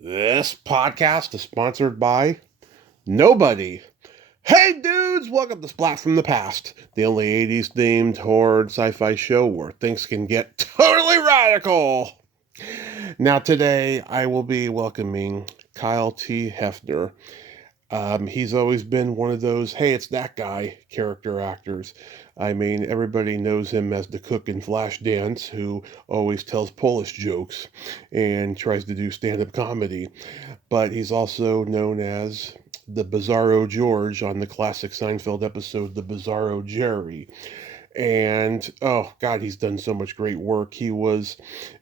This podcast is sponsored by nobody. Hey dudes, welcome to Splat from the Past, the only 80s themed horror and sci-fi show where things can get totally radical. Now today I will be welcoming Kyle T. Heffner. He's always been one of those, hey, it's that guy character actors. I mean, everybody knows him as the cook in Flashdance who always tells Polish jokes and tries to do stand-up comedy. But he's also known as the Bizarro George on the classic Seinfeld episode, The Bizarro Jerry. And oh God, he's done so much great work. He was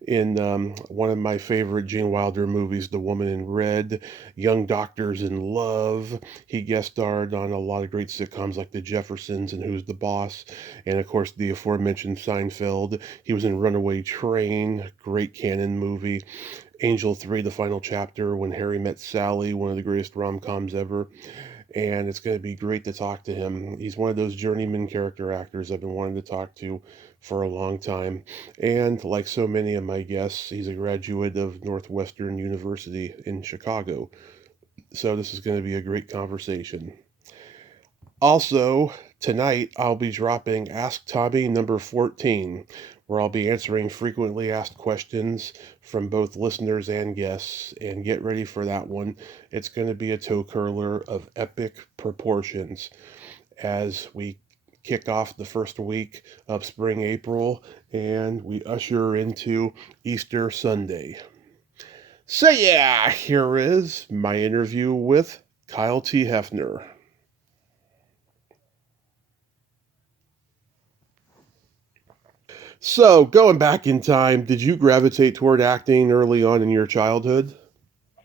in one of my favorite Gene Wilder movies, The Woman in Red, Young Doctors in Love. He guest starred on a lot of great sitcoms like The Jeffersons and Who's the Boss, and of course the aforementioned Seinfeld. He was in Runaway Train, great canon movie. Angel 3, the final chapter, When Harry Met Sally, one of the greatest rom-coms ever. And it's going to be great to talk to him. He's one of those journeyman character actors I've been wanting to talk to for a long time. And like so many of my guests, he's a graduate of Northwestern University in Chicago. So this is going to be a great conversation. Also, tonight I'll be dropping Ask Tommy number 14, where I'll be answering frequently asked questions from both listeners and guests. And get ready for that one. It's going to be a toe curler of epic proportions as we kick off the first week of spring April and we usher into Easter Sunday. So, yeah, here is my interview with Kyle T. Heffner. So, going back in time, did you gravitate toward acting early on in your childhood?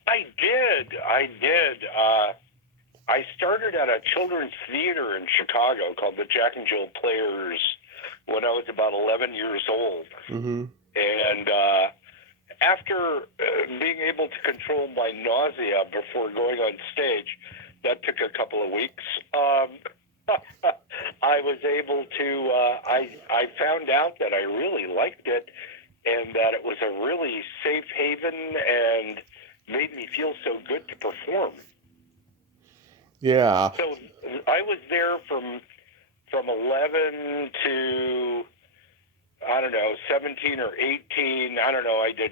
I did. I started at a children's theater in Chicago called the Jack and Jill Players when I was about 11 years old. Mm-hmm. And after being able to control my nausea before going on stage, that took a couple of weeks. I was able to, I found out that I really liked it and that it was a really safe haven and made me feel so good to perform. Yeah. So I was there from 11 to, I don't know, 17 or 18. I don't know. I did,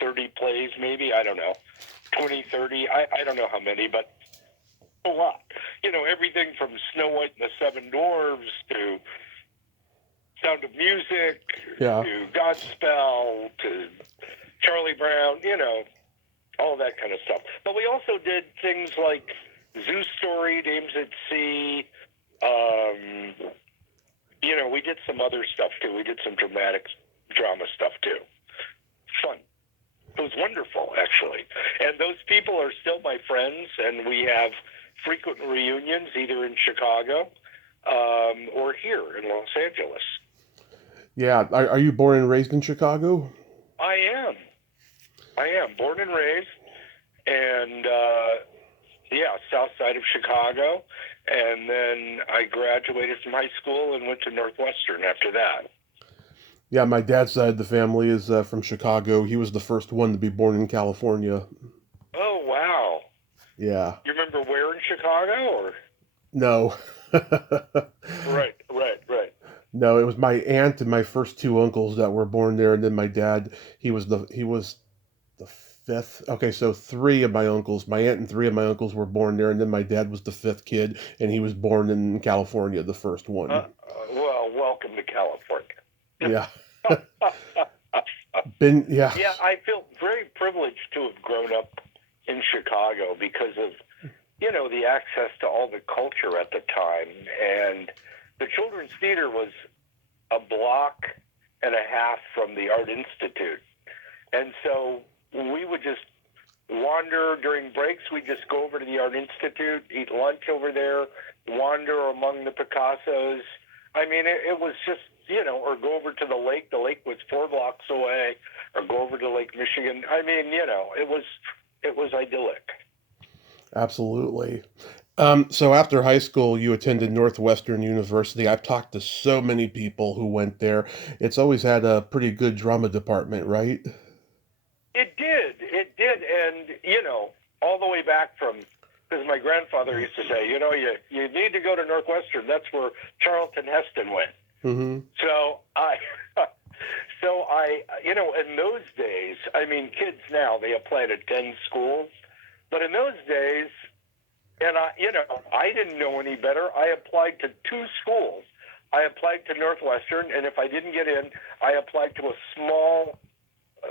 30 plays maybe. I don't know, 20, 30. I don't know how many, but a lot. You know, everything from Snow White and the Seven Dwarfs to Sound of Music Yeah. to Godspell to Charlie Brown, you know, all that kind of stuff. But we also did things like Zoo Story, Dames at Sea. You know, we did some other stuff too. We did some dramatic drama stuff too. Fun. It was wonderful, actually. And those people are still my friends, and we have frequent reunions either in Chicago or here in Los Angeles. Yeah. Are you born and raised in Chicago? I am. Born and raised, and south side of Chicago. And then I graduated from high school and went to Northwestern after that. Yeah, my dad's side of the family is from Chicago. He was the first one to be born in California. Oh, wow. Yeah. You remember where in Chicago? Or No. Right. No, it was my aunt and my first two uncles that were born there, and then my dad. He was the fifth. Okay, so three of my uncles, my aunt and three of my uncles were born there, and then my dad was the fifth kid, and he was born in California, the first one. Well, welcome to California. Yeah. Yeah. Yeah, I feel very privileged to have grown up in Chicago because of, you know, the access to all the culture at the time. And the Children's Theater was a block and a half from the Art Institute. And so we would just wander during breaks. We'd just go over to the Art Institute, eat lunch over there, wander among the Picassos. I mean, it was just, you know, or go over to the lake. The lake was 4 blocks away, or go over to Lake Michigan. I mean, you know, it was idyllic. Absolutely. So after high school, you attended Northwestern University. I've talked to so many people who went there. It's always had a pretty good drama department, right? It did, mother used to say, you need to go to Northwestern. That's where Charlton Heston went. Mm-hmm. So in those days, I mean, kids now, they apply to 10 schools. But in those days, and I didn't know any better. I applied to 2 schools. I applied to Northwestern, and if I didn't get in, I applied to a small,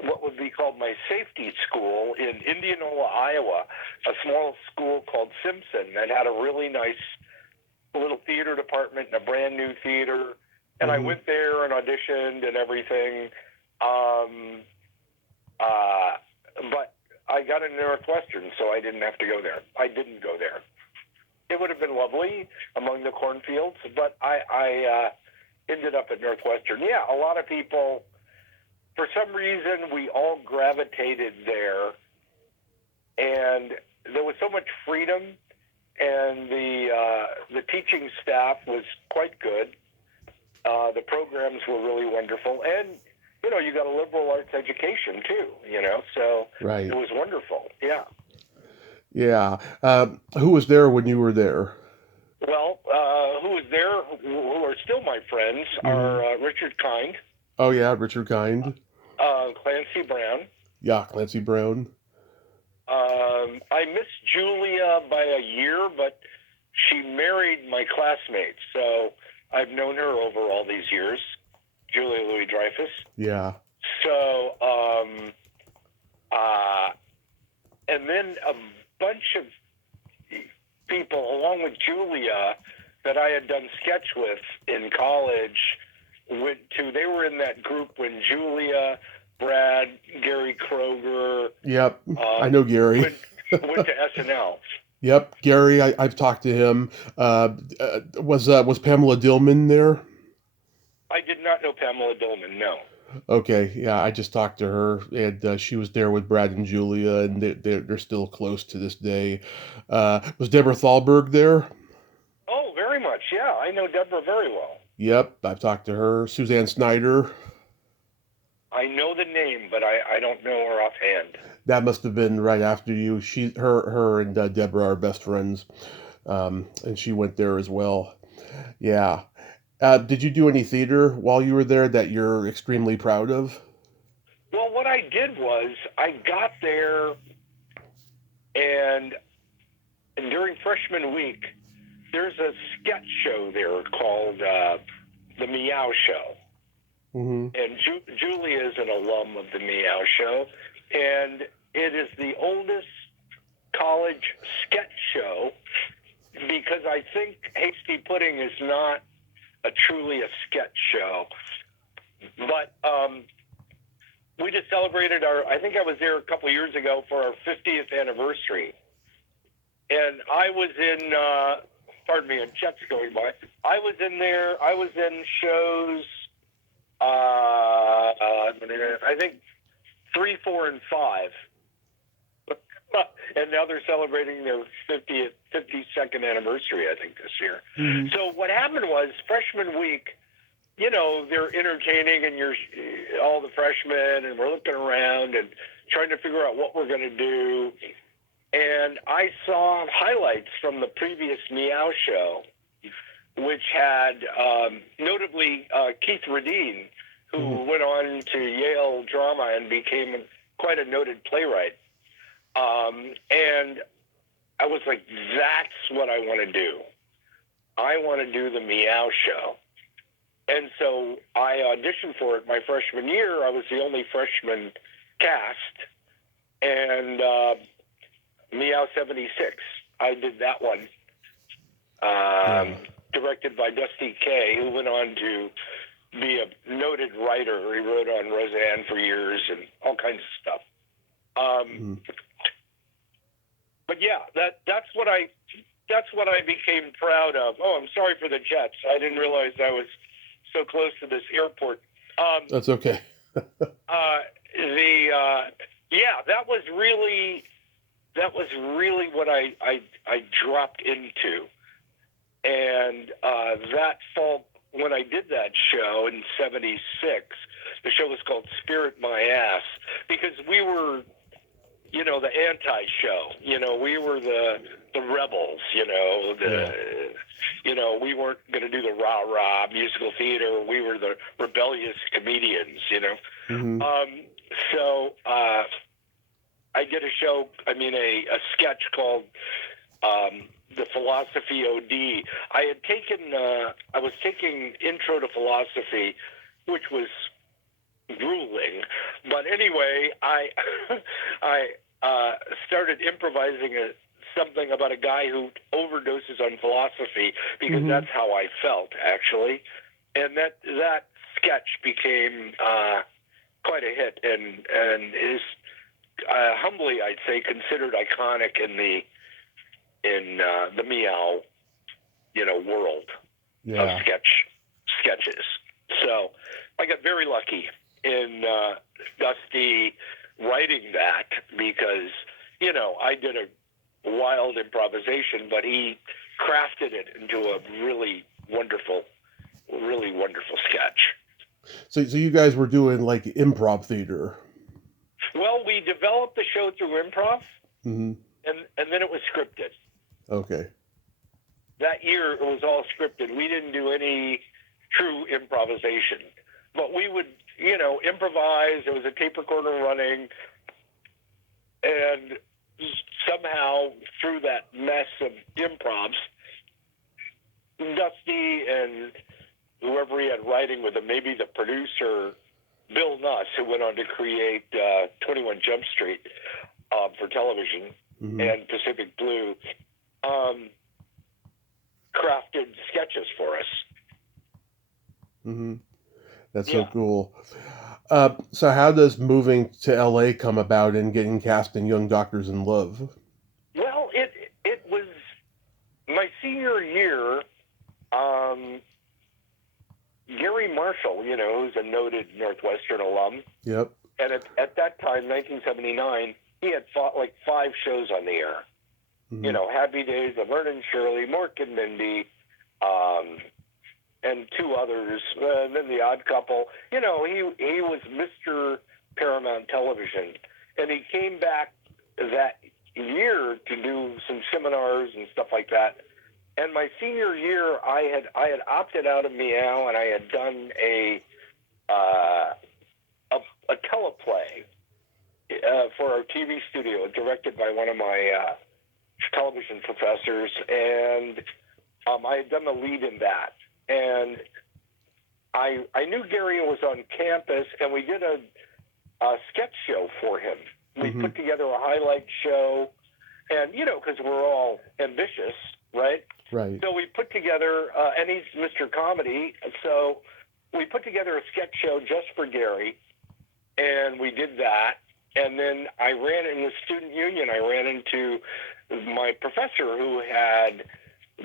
what would be called my safety school in Indianola, Iowa, a small school called Simpson that had a really nice little theater department and a brand new theater. And I went there and auditioned and everything. But I got into Northwestern, so I didn't have to go there. I didn't go there. It would have been lovely among the cornfields, but I ended up at Northwestern. Yeah, a lot of people, for some reason, we all gravitated there, and there was so much freedom, and the teaching staff was quite good. The programs were really wonderful, and you got a liberal arts education too. So Right. It was wonderful. Yeah. Yeah. Who was there when you were there? Well, who was there, who are still my friends, are Richard Kind. Oh, yeah, Richard Kind. Clancy Brown. Yeah, Clancy Brown. I missed Julia by a year, but she married my classmate, so I've known her over all these years, Julia Louis-Dreyfus. Yeah. So, and then a bunch of people, along with Julia, that I had done sketch with in college, they were in that group when Julia, Brad, Gary Kroger. Yep, I know Gary. went to SNL. Yep, Gary, I've talked to him. Was Pamela Dillman there? I did not know Pamela Dillman, no. Okay, yeah, I just talked to her, and she was there with Brad and Julia, and they're still close to this day. Was Deborah Thalberg there? Oh, very much, yeah. I know Deborah very well. Yep, I've talked to her. Suzanne Snyder. I know the name, but I don't know her offhand. That must have been right after you. Her and Deborah are best friends, and she went there as well. Yeah. Did you do any theater while you were there that you're extremely proud of? Well, what I did was I got there, and during freshman week, there's a sketch show there called The Meow Show. Mm-hmm. And Julie is an alum of The Meow Show, and it is the oldest college sketch show because I think Hasty Pudding is not truly a sketch show. But we just celebrated I think I was there a couple years ago for our 50th anniversary. And I was in, pardon me, a jet's going by. I was in there, I was in shows, I think 3, 4, and 5. And now they're celebrating their 52nd anniversary, I think, this year. Mm-hmm. So what happened was freshman week, they're entertaining, and you're all the freshmen, and we're looking around and trying to figure out what we're going to do. And I saw highlights from the previous Meow Show, which had notably Keith Radine, who went on to Yale Drama and became quite a noted playwright. And I was like, that's what I want to do. I want to do the Meow Show. And so I auditioned for it my freshman year. I was the only freshman cast. And Meow 76, I did that one. Directed by Dusty Kaye, who went on to be a noted writer. He wrote on Roseanne for years and all kinds of stuff. But yeah, that's what I became proud of. Oh, I'm sorry for the jets. I didn't realize I was so close to this airport. That's okay. That was really what I dropped into, and that fall when I did that show in '76, the show was called Spirit My Ass, because we were the anti-show. We were the rebels. We weren't going to do the rah-rah musical theater. We were the rebellious comedians. Mm-hmm. So I did a show. I mean, a sketch called The Philosophy OD. I was taking Intro to Philosophy, which was grueling. But anyway, I started improvising something about a guy who overdoses on philosophy because Mm-hmm. that's how I felt, actually. And that sketch became quite a hit and is humbly, I'd say, considered iconic in the Meow, world of sketches. So I got very lucky in Dusty writing that because, I did a wild improvisation, but he crafted it into a really wonderful sketch. So you guys were doing like improv theater. Well, we developed the show through improv, Mm-hmm. and then it was scripted. Okay. That year, it was all scripted. We didn't do any true improvisation. But we would, improvise. There was a tape recorder running. And somehow, through that mess of improvs, Dusty and whoever he had writing with him, maybe the producer, Bill Nuss, who went on to create 21 Jump Street for television, Mm-hmm. and Pacific Blue, crafted sketches for us. Mm-hmm. That's so cool. So how does moving to LA come about and getting cast in Young Doctors in Love? Well, it was my senior year. Gary Marshall, who's a noted Northwestern alum. Yep. And at that time, 1979, he had fought like 5 shows on the air. Mm-hmm. Happy Days of Vernon Shirley, Mork and Mindy, and 2 others, and then The Odd Couple. He was Mr. Paramount Television. And he came back that year to do some seminars and stuff like that. And my senior year, I had opted out of Meow, and I had done a teleplay for our TV studio, directed by one of my television professors, and I had done the lead in that. And I knew Gary was on campus, and we did a sketch show for him. We Mm-hmm. put together a highlight show, and because we're all ambitious, right? Right. So we put together, and he's Mr. Comedy, so we put together a sketch show just for Gary, and we did that. And then I ran in the student union. I ran into my professor who had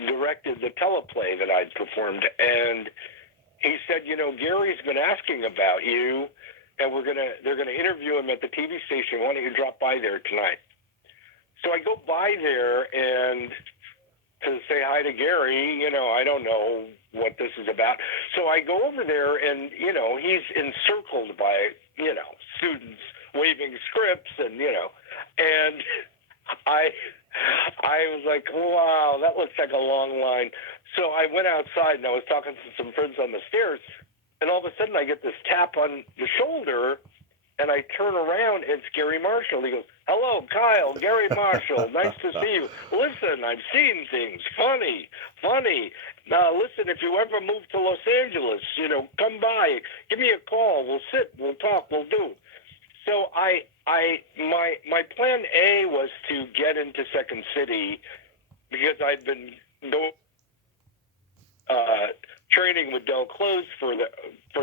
directed the teleplay that I'd performed, and he said, Gary's been asking about you, and they're gonna interview him at the TV station. Why don't you drop by there tonight? So I go by there and to say hi to Gary. I don't know what this is about. So I go over there, and he's encircled by students waving scripts, and and I was like, wow, that looks like a long line. So I went outside, and I was talking to some friends on the stairs, and all of a sudden I get this tap on the shoulder, and I turn around, and it's Gary Marshall. He goes, hello, Kyle, Gary Marshall, nice to see you. Listen, I've seen things, funny. Now, listen, if you ever move to Los Angeles, come by, give me a call, we'll sit, we'll talk, we'll do. So my plan A was to get into Second City because I'd been training with Del Close for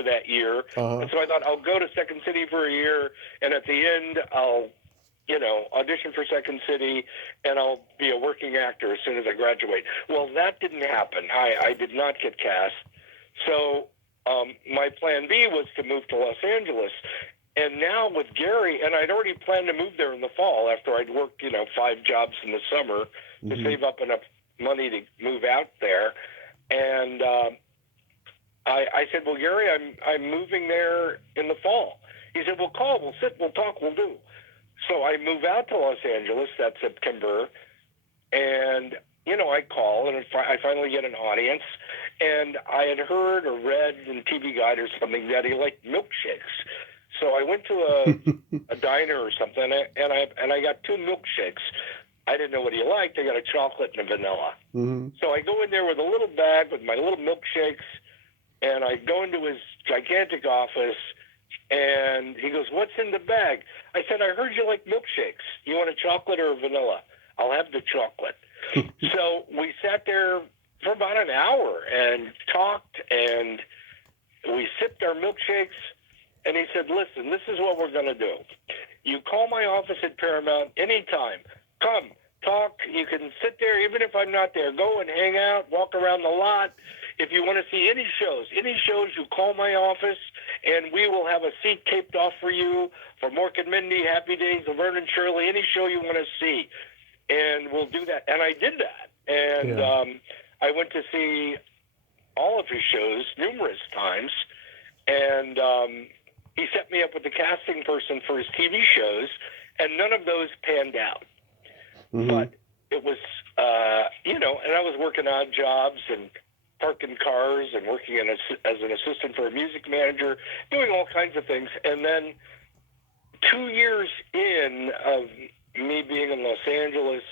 that year. Uh-huh. And so I thought I'll go to Second City for a year, and at the end I'll audition for Second City, and I'll be a working actor as soon as I graduate. Well, that didn't happen. I did not get cast. So my plan B was to move to Los Angeles. And now with Gary, and I'd already planned to move there in the fall after I'd worked, 5 jobs in the summer to Mm-hmm. save up enough money to move out there. And I said, well, Gary, I'm moving there in the fall. He said, well, call, we'll sit, we'll talk, we'll do. So I move out to Los Angeles that September, and I call and I finally get an audience, and I had heard or read in TV Guide or something that he liked milkshakes. So I went to a diner or something, and I got 2 milkshakes. I didn't know what he liked. I got a chocolate and a vanilla. Mm-hmm. So I go in there with a little bag with my little milkshakes, and I go into his gigantic office, and he goes, "What's in the bag?" I said, "I heard you like milkshakes. You want a chocolate or a vanilla?" "I'll have the chocolate." So we sat there for about an hour and talked, and we sipped our milkshakes, and he said, "Listen, this is what we're going to do. You call my office at Paramount anytime. Come, talk. You can sit there even if I'm not there. Go and hang out, walk around the lot. If you want to see any shows, you call my office, and we will have a seat taped off for you for Mork and Mindy, Happy Days, Laverne and Shirley, any show you want to see. And we'll do that." And I did that. And I went to see all of his shows numerous times. And he set me up with the casting person for his TV shows, and none of those panned out. Mm-hmm. But it was, and I was working odd jobs and parking cars and working as an assistant for a music manager, doing all kinds of things. And then 2 years in of me being in Los Angeles,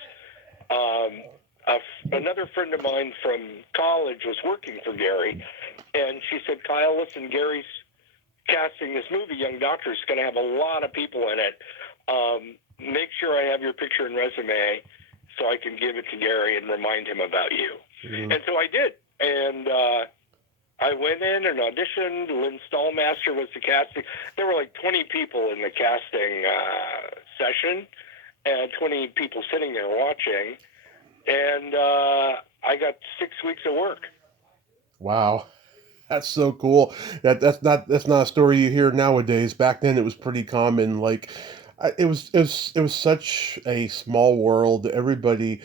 another friend of mine from college was working for Gary, and she said, "Kyle, listen, Gary's casting this movie, Young Doctor. It's going to have a lot of people in it. Make sure I have your picture and resume so I can give it to Gary and remind him about you." Mm-hmm. And so I did. And I went in and auditioned. Lynn Stallmaster was the casting. There were like 20 people in the casting session, and 20 people sitting there watching. And I got 6 weeks of work. Wow. That's so cool. That's not a story you hear nowadays. Back then, it was pretty common. Like, it was such a small world. Everybody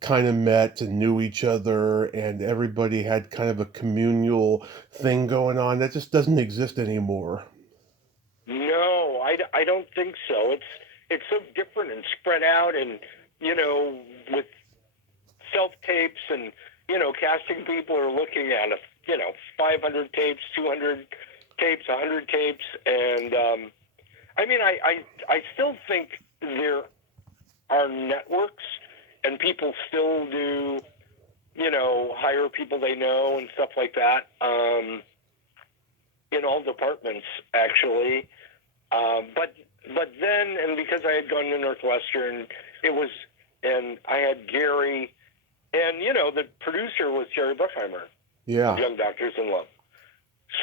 kind of met and knew each other, and everybody had kind of a communal thing going on that just doesn't exist anymore. No, I don't think so. It's so different and spread out, and with self tapes, and casting people are looking at 500 tapes, 200 tapes, 100 tapes, and I still think there are networks, and people still do hire people they know and stuff like that, in all departments actually, but then, and because I had gone to Northwestern, and I had Gary. And, the producer was Jerry Bruckheimer. Yeah. Young Doctors in Love.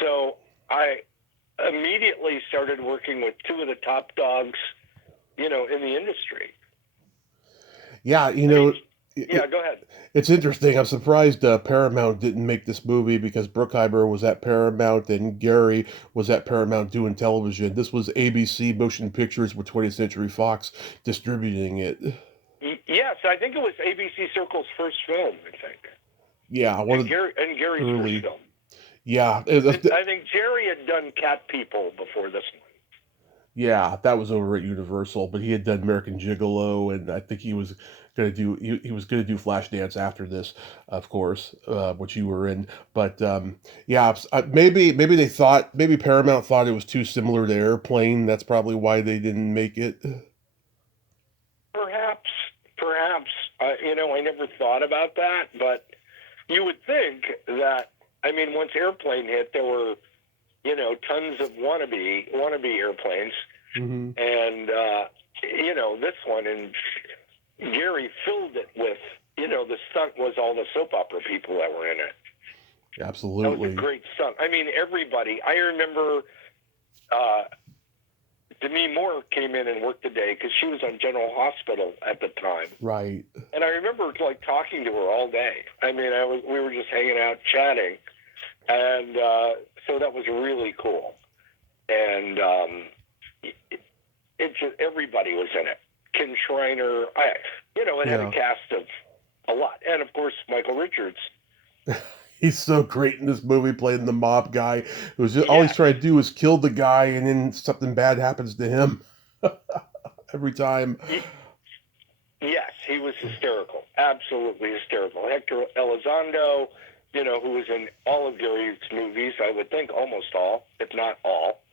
So I immediately started working with 2 of the top dogs, in the industry. Yeah, go ahead. It's interesting. I'm surprised Paramount didn't make this movie, because Bruckheimer was at Paramount and Gary was at Paramount doing television. This was ABC Motion Pictures with 20th Century Fox distributing it. Yes, I think it was ABC Circle's first film, I think. Yeah, Gary's early. first film. Yeah. I think Jerry had done Cat People before this one. Yeah, that was over at Universal, but he had done American Gigolo, and I think he was gonna do Flashdance after this, of course, which you were in. But maybe Paramount thought it was too similar to Airplane. That's probably why they didn't make it. Perhaps, I never thought about that, but you would think that, once Airplane hit, there were, tons of wannabe airplanes, mm-hmm. and, this one, and Gary filled it with, the stunt was all the soap opera people that were in it. Absolutely. That was a great stunt. Everybody, I remember, Demi Moore came in and worked the day because she was on General Hospital at the time. Right. And I remember talking to her all day. We were just hanging out, chatting, and so that was really cool. And everybody was in it. Ken Schreiner, it had a cast of a lot, and of course Michael Richards. He's so great in this movie, playing the mob guy who's just all he's trying to do is kill the guy, and then something bad happens to him. I every time. Yes, he was hysterical. Absolutely hysterical. Hector Elizondo, who was in all of Gary's movies, I would think almost all, if not all.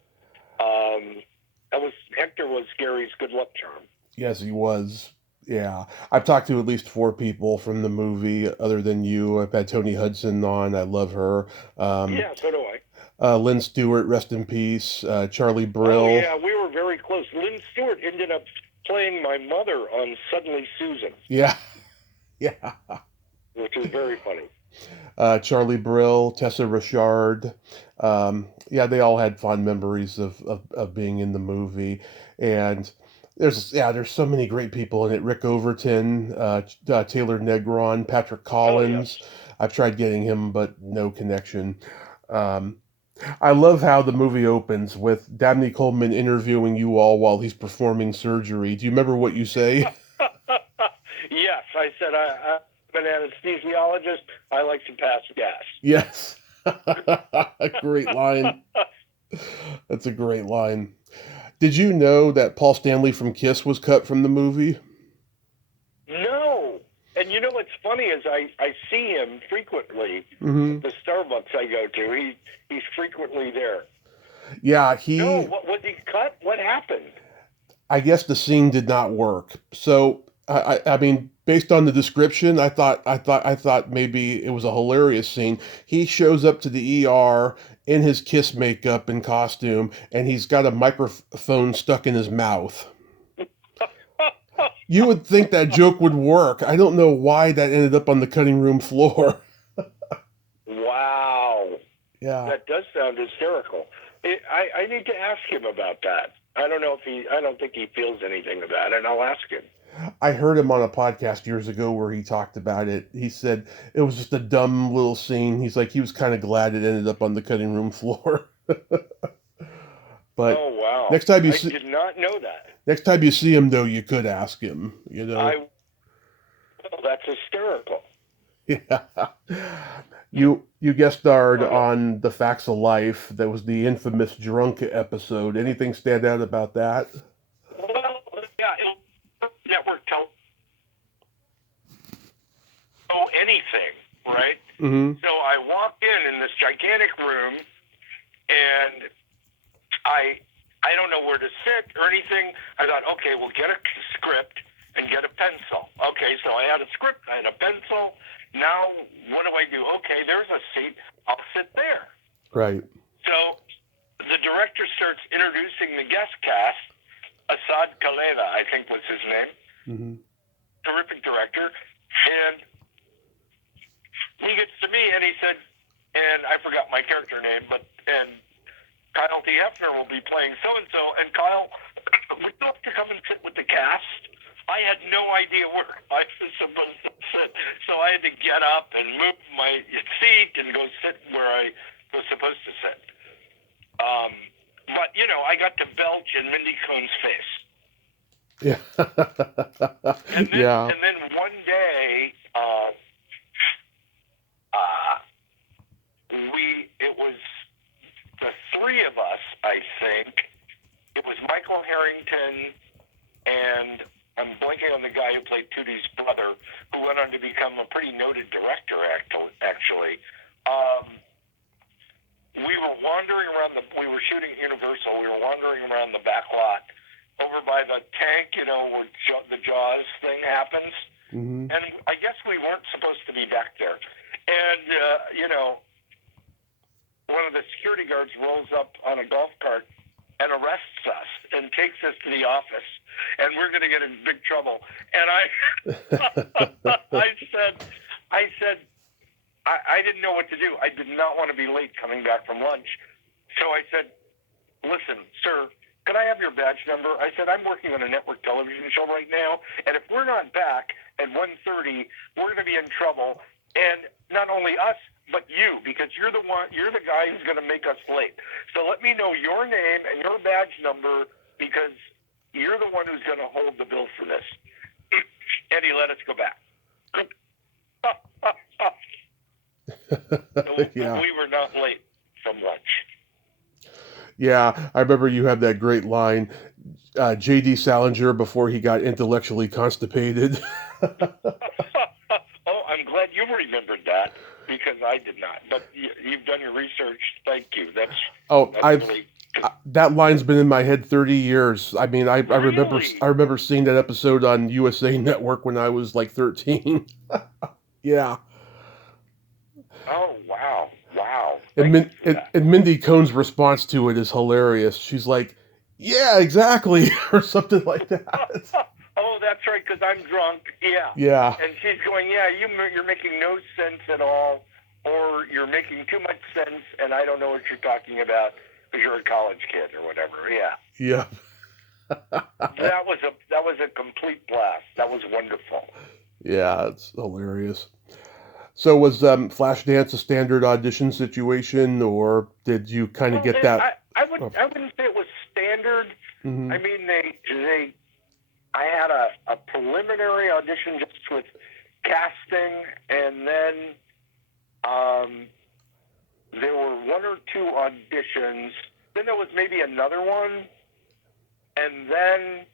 Hector was Gary's good luck charm. Yes, he was. Yeah. I've talked to at least 4 people from the movie other than you. I've had Tony Hudson on. I love her. Yeah, so do I. Lynn Stewart, rest in peace. Charlie Oh, Brill. yeah, we were very close. Lynn Stewart ended up playing my mother on Suddenly Susan. Yeah. Yeah. Which is very funny. Charlie Brill, Tessa Richard. Yeah, they all had fond memories of being in the movie. And there's so many great people in it. Rick Overton, Taylor Negron, Patrick Collins. Oh, yes. I've tried getting him, but no connection. Um, I love how the movie opens with Dabney Coleman interviewing you all while he's performing surgery. Do you remember what you say? Yes, I said I'm an anesthesiologist. I like to pass gas. Yes. A great line. That's a great line. Did you know that Paul Stanley from Kiss was cut from the movie? No. And what's funny is I see him frequently Mm-hmm. at the Starbucks I go to. He's frequently there. Yeah, No, what was he cut? What happened? I guess the scene did not work. So I mean, based on the description, I thought maybe it was a hilarious scene. He shows up to the ER in his Kiss makeup and costume, and he's got a microphone stuck in his mouth. You would think that joke would work. I don't know why that ended up on the cutting room floor. Wow. Yeah. That does sound hysterical. I need to ask him about that. I don't think he feels anything about it, and I'll ask him. I heard him on a podcast years ago where he talked about it. He said it was just a dumb little scene. He's like, he was kind of glad it ended up on the cutting room floor. But oh, wow. next time I did not know that. Next time you see him, though, you could ask him. That's hysterical. Yeah. You guest starred on The Facts of Life. That was the infamous drunk episode. Anything stand out about that? Well, yeah, network television. Oh, anything, right? Mm-hmm. So I walked in this gigantic room, and I don't know where to sit or anything. I thought, okay, we'll get a script and get a pencil. Okay, so I had a script, I had a pencil. Now, what do I do? Okay, there's a seat. I'll sit there. Right. So the director starts introducing the guest cast. Asad Kalela, I think was his name. Mm-hmm. Terrific director. And he gets to me and he said, and I forgot my character name, and Kyle D. Heffner will be playing so-and-so. And Kyle, would you like to come and sit with the cast? I had no idea where I was supposed to sit. So I had to get up and move my seat and go sit where I was supposed to sit. But, I got to belch in Mindy Cohn's face. Yeah. And then, yeah. And then one day, it was the three of us, I think. It was Michael Harrington, and I'm blanking on the guy who played Tootie's brother, who went on to become a pretty noted director, actually. We were wandering around we were shooting at Universal. We were wandering around the back lot over by the tank, where the Jaws thing happens. Mm-hmm. And I guess we weren't supposed to be back there. And, one of the security guards rolls up on a golf cart and arrests us and takes us to the office. And we're going to get in big trouble. And I said, I didn't know what to do. I did not want to be late coming back from lunch. So I said, listen, sir, can I have your badge number? I said, I'm working on a network television show right now. And if we're not back at 1:30, we're going to be in trouble. And not only us, but you, because you're the guy who's going to make us late. So let me know your name and your badge number, because you're the one who's going to hold the bill for this. And he let us go back. Yeah. We were not late from lunch. Yeah, I remember you had that great line. J.D. Salinger before he got intellectually constipated. Oh, I'm glad you remembered that because I did not. But you've done your research. Thank you. Oh, That's really that line's been in my head 30 years. I mean, I really. remember seeing that episode on USA Network when I was like 13. Yeah. Oh wow, wow. And, Thank you for that. And Mindy Cohn's response to it is hilarious. She's like, "Yeah, exactly," or something like that. Oh, that's right, because I'm drunk. Yeah. Yeah. And she's going, yeah, you're making no sense at all, or you're making too much sense, and I don't know what you're talking about because you're a college kid or whatever. Yeah. Yeah. That was a complete blast. That was wonderful. Yeah, it's hilarious. So was Flashdance a standard audition situation, or did you kind of Well, get that? I Oh. wouldn't say it was standard. Mm-hmm. I mean, I had a preliminary audition just with casting, and then there were one or two auditions. Then there was maybe another one, and then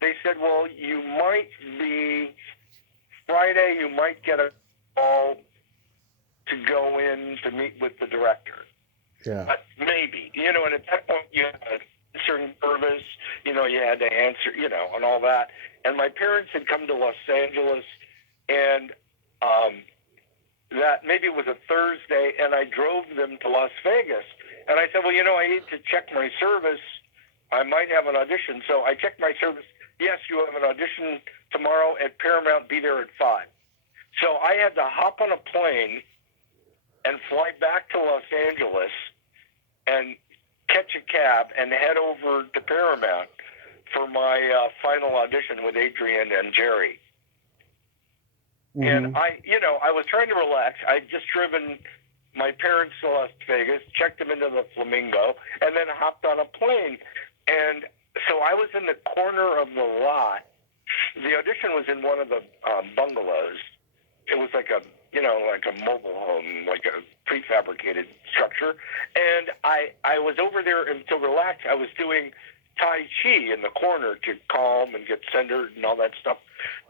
they said, well, you might be Friday, you might get a call to go in to meet with the director. Yeah. But maybe, and at that point you had a certain service, you had to answer, and all that. And my parents had come to Los Angeles, and that maybe it was a Thursday, and I drove them to Las Vegas. And I said, well, I need to check my service. I might have an audition. So I checked my service. Yes, you have an audition tomorrow at Paramount. Be there at 5. So I had to hop on a plane and fly back to Los Angeles and catch a cab and head over to Paramount for my final audition with Adrian and Jerry. Mm-hmm. And I was trying to relax. I'd just driven my parents to Las Vegas, checked them into the Flamingo, and then hopped on a plane. And so I was in the corner of the lot. The audition was in one of the bungalows. It was like a mobile home, like a prefabricated structure. And I was over there, and to relax, I was doing Tai Chi in the corner to calm and get centered and all that stuff.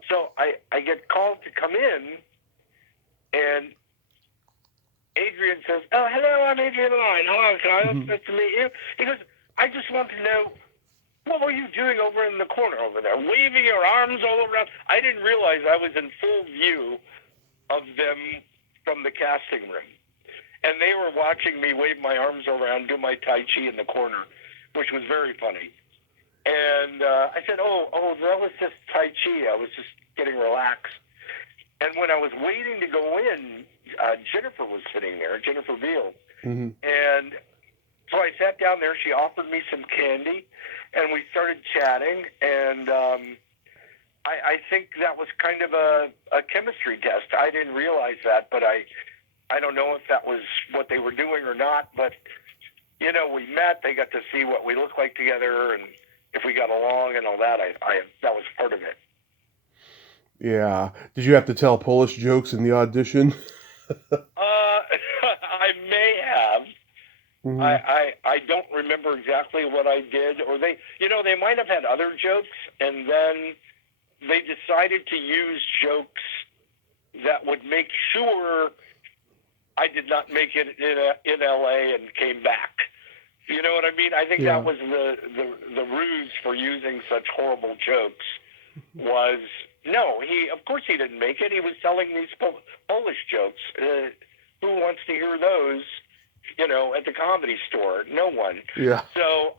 So I get called to come in, and Adrian says, oh, hello, I'm Adrian Lyne. Hello, Kyle. Mm-hmm. Nice to meet you. He goes, I just want to know, what were you doing over in the corner over there? Waving your arms all around? I didn't realize I was in full view of them from the casting room. And they were watching me wave my arms around, do my Tai Chi in the corner, which was very funny. And I said, oh, that was just Tai Chi. I was just getting relaxed. And when I was waiting to go in, Jennifer was sitting there, Jennifer Beal. Mm-hmm. And so I sat down there. She offered me some candy, and we started chatting. And I think that was kind of a chemistry test. I didn't realize that, but I don't know if that was what they were doing or not. But, we met. They got to see what we looked like together and if we got along and all that. That was part of it. Yeah. Did you have to tell Polish jokes in the audition? I may have. Mm-hmm. I don't remember exactly what I did, or they might have had other jokes, and then they decided to use jokes that would make sure I did not make it in LA and came back. You know what I mean? I think that was the ruse for using such horrible jokes was, no, of course he didn't make it. He was telling these Polish jokes. Who wants to hear those, at the Comedy Store? No one. Yeah. So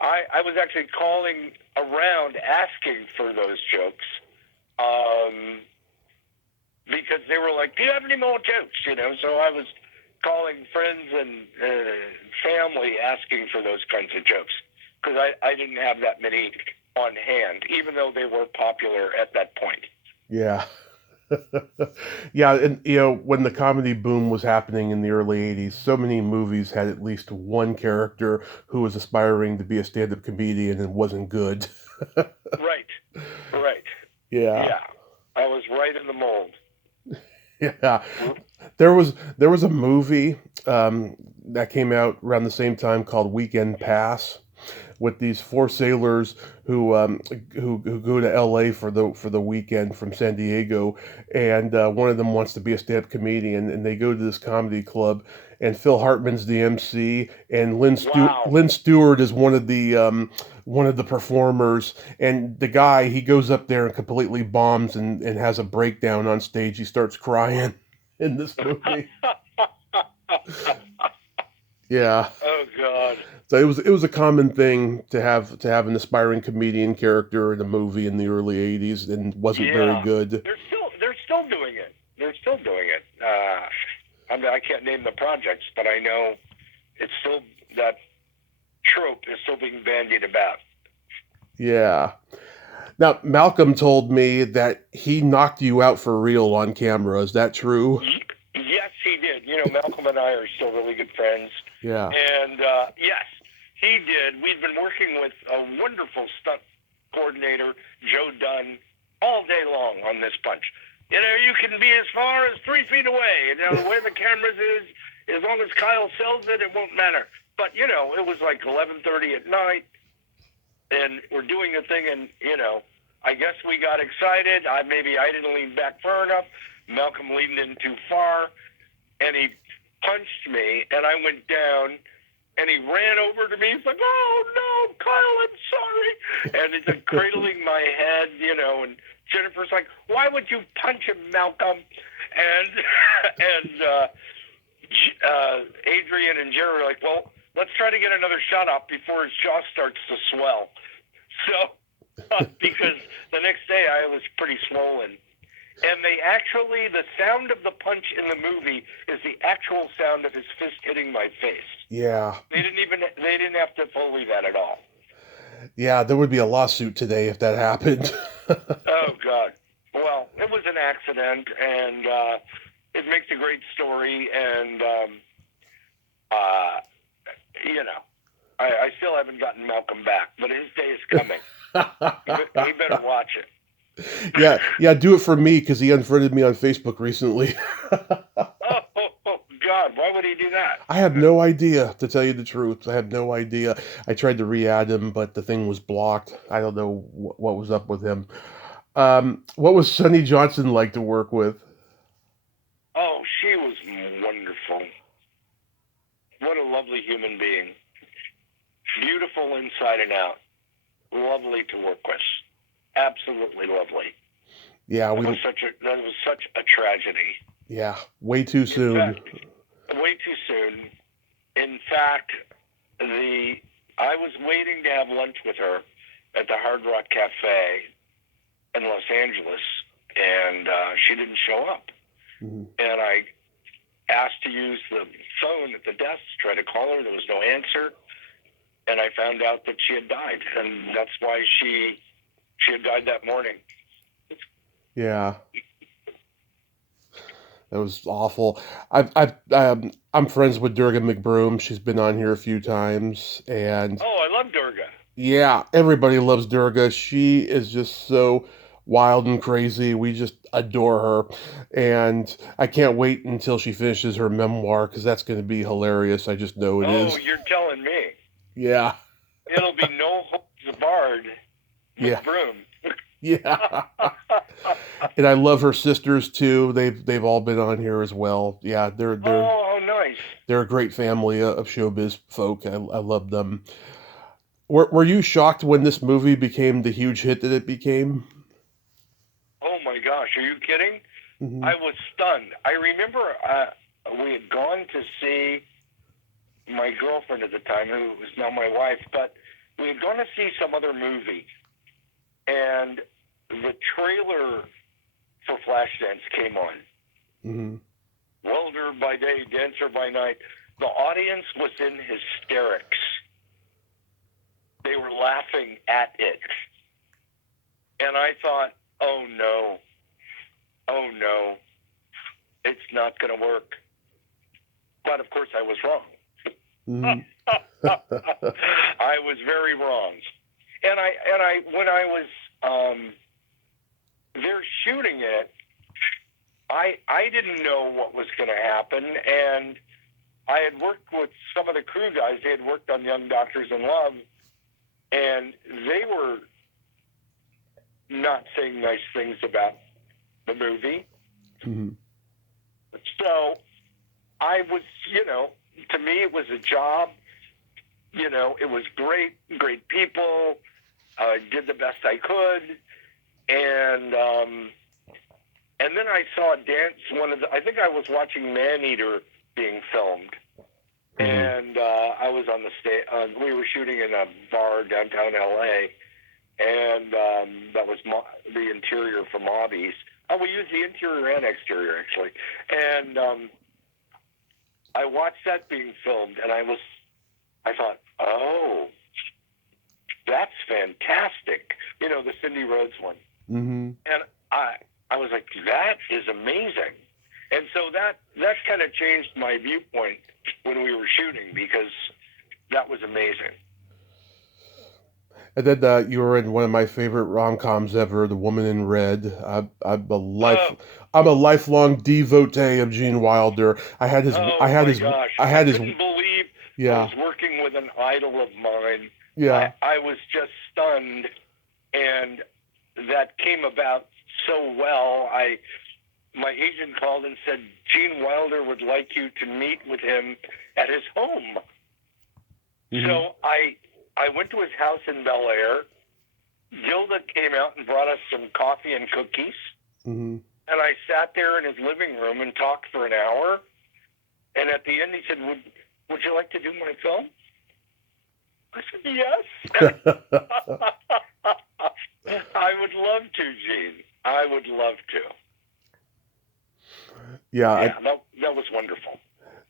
I was actually calling around asking for those jokes because they were like, do you have any more jokes? So I was calling friends and family asking for those kinds of jokes because I didn't have that many on hand, even though they were popular at that point. Yeah. Yeah, and when the comedy boom was happening in the early 80s, so many movies had at least one character who was aspiring to be a stand-up comedian and wasn't good. Right. Yeah. I was right in the mold. Yeah. There was a movie that came out around the same time called Weekend Pass, with these four sailors who go to L.A. for the weekend from San Diego, and one of them wants to be a stand-up comedian, and they go to this comedy club, and Phil Hartman's the MC, and Wow. Lynn Stewart is one of the performers, and the guy, he goes up there and completely bombs and has a breakdown on stage. He starts crying in this movie. Yeah. Oh God. So it was a common thing to have an aspiring comedian character in a movie in the early '80s, and wasn't very Yeah. good. They're still doing it. They're still doing it. I mean, I can't name the projects, but I know it's still, that trope is still being bandied about. Yeah. Now Malcolm told me that he knocked you out for real on camera. Is that true? Yes, he did. You know, Malcolm and I are still really good friends. Yeah. And yes, he did. We've been working with a wonderful stunt coordinator, Joe Dunn, all day long on this punch. You know, you can be as far as 3 feet away. You know, where the cameras is, as long as Kyle sells it, it won't matter. But, you know, it was like 11:30 at night, and we're doing the thing, and, you know, I guess we got excited. Maybe I didn't lean back far enough. Malcolm leaned in too far, and he punched me, and I went down, and he ran over to me. He's like, "Oh, no, Kyle, I'm sorry." And he's like cradling my head, you know, and Jennifer's like, "Why would you punch him, Malcolm?" And Adrian and Jerry were like, "Well, let's try to get another shot up before his jaw starts to swell." So, because the next day I was pretty swollen. And they actually, the sound of the punch in the movie is the actual sound of his fist hitting my face. Yeah. They didn't have to Foley that at all. Yeah, there would be a lawsuit today if that happened. Oh, God. Well, it was an accident, and it makes a great story, and, you know, I still haven't gotten Malcolm back, but his day is coming. He better watch it. Yeah, do it for me, because he unfriended me on Facebook recently. Oh, God, why would he do that? I have no idea, to tell you the truth. I have no idea. I tried to re-add him, but the thing was blocked. I don't know what was up with him. What was Sonny Johnson like to work with? Oh, she was wonderful. What a lovely human being. Beautiful inside and out. Lovely to work with. Absolutely lovely. Yeah, that was such a tragedy. Yeah, way too soon. Way too soon. In fact, I was waiting to have lunch with her at the Hard Rock Cafe in Los Angeles, and she didn't show up. Mm-hmm. And I asked to use the phone at the desk to try to call her. There was no answer. And I found out that she had died, and that's why she had died that morning. Yeah, that was awful. I'm friends with Durga McBroom. She's been on here a few times, and I love Durga. Yeah, everybody loves Durga. She is just so wild and crazy. We just adore her, and I can't wait until she finishes her memoir, because that's going to be hilarious. I just know it is. Oh, you're telling me. Yeah. It'll be no holds barred. Yeah. Broom. Yeah. And I love her sisters too. They've all been on here as well. Yeah, they're oh, nice. They're a great family of showbiz folk. I love them. Were you shocked when this movie became the huge hit that it became? Oh my gosh, are you kidding? Mm-hmm. I was stunned. I remember we had gone to see my girlfriend at the time, who was now my wife, but we had gone to see some other movie, and the trailer for Flashdance came on. Mm-hmm. Welder by day, dancer by night. The audience was in hysterics. They were laughing at it. And I thought, oh no, it's not going to work. But of course I was wrong. Mm-hmm. I was very wrong. And I when I was there shooting it, I didn't know what was going to happen, and I had worked with some of the crew guys. They had worked on Young Doctors in Love, and they were not saying nice things about the movie. Mm-hmm. So I was, to me it was a job. It was great people. I did the best I could, and then I saw Dance. I think I was watching Maneater being filmed, and I was on the stage. We were shooting in a bar downtown L.A., and that was the interior for Mobbies. We used the interior and exterior actually, and I watched that being filmed, and I thought, oh, that's fantastic. The Cindy Rhodes one. Mm-hmm. And I was like, that is amazing. And so that kind of changed my viewpoint when we were shooting, because that was amazing. And then you were in one of my favorite rom-coms ever, The Woman in Red. I'm a lifelong devotee of Gene Wilder. I had his. Oh I had my his. gosh! I had his. couldn't believe I Yeah. was working with an idol of mine. Yeah. I was just stunned, and that came about so well. My agent called and said Gene Wilder would like you to meet with him at his home. Mm-hmm. So I went to his house in Bel Air. Gilda came out and brought us some coffee and cookies. Mm-hmm. And I sat there in his living room and talked for an hour. And at the end, he said, would you like to do my film? I said, yes. I would love to, Gene. I would love to. Yeah. That was wonderful.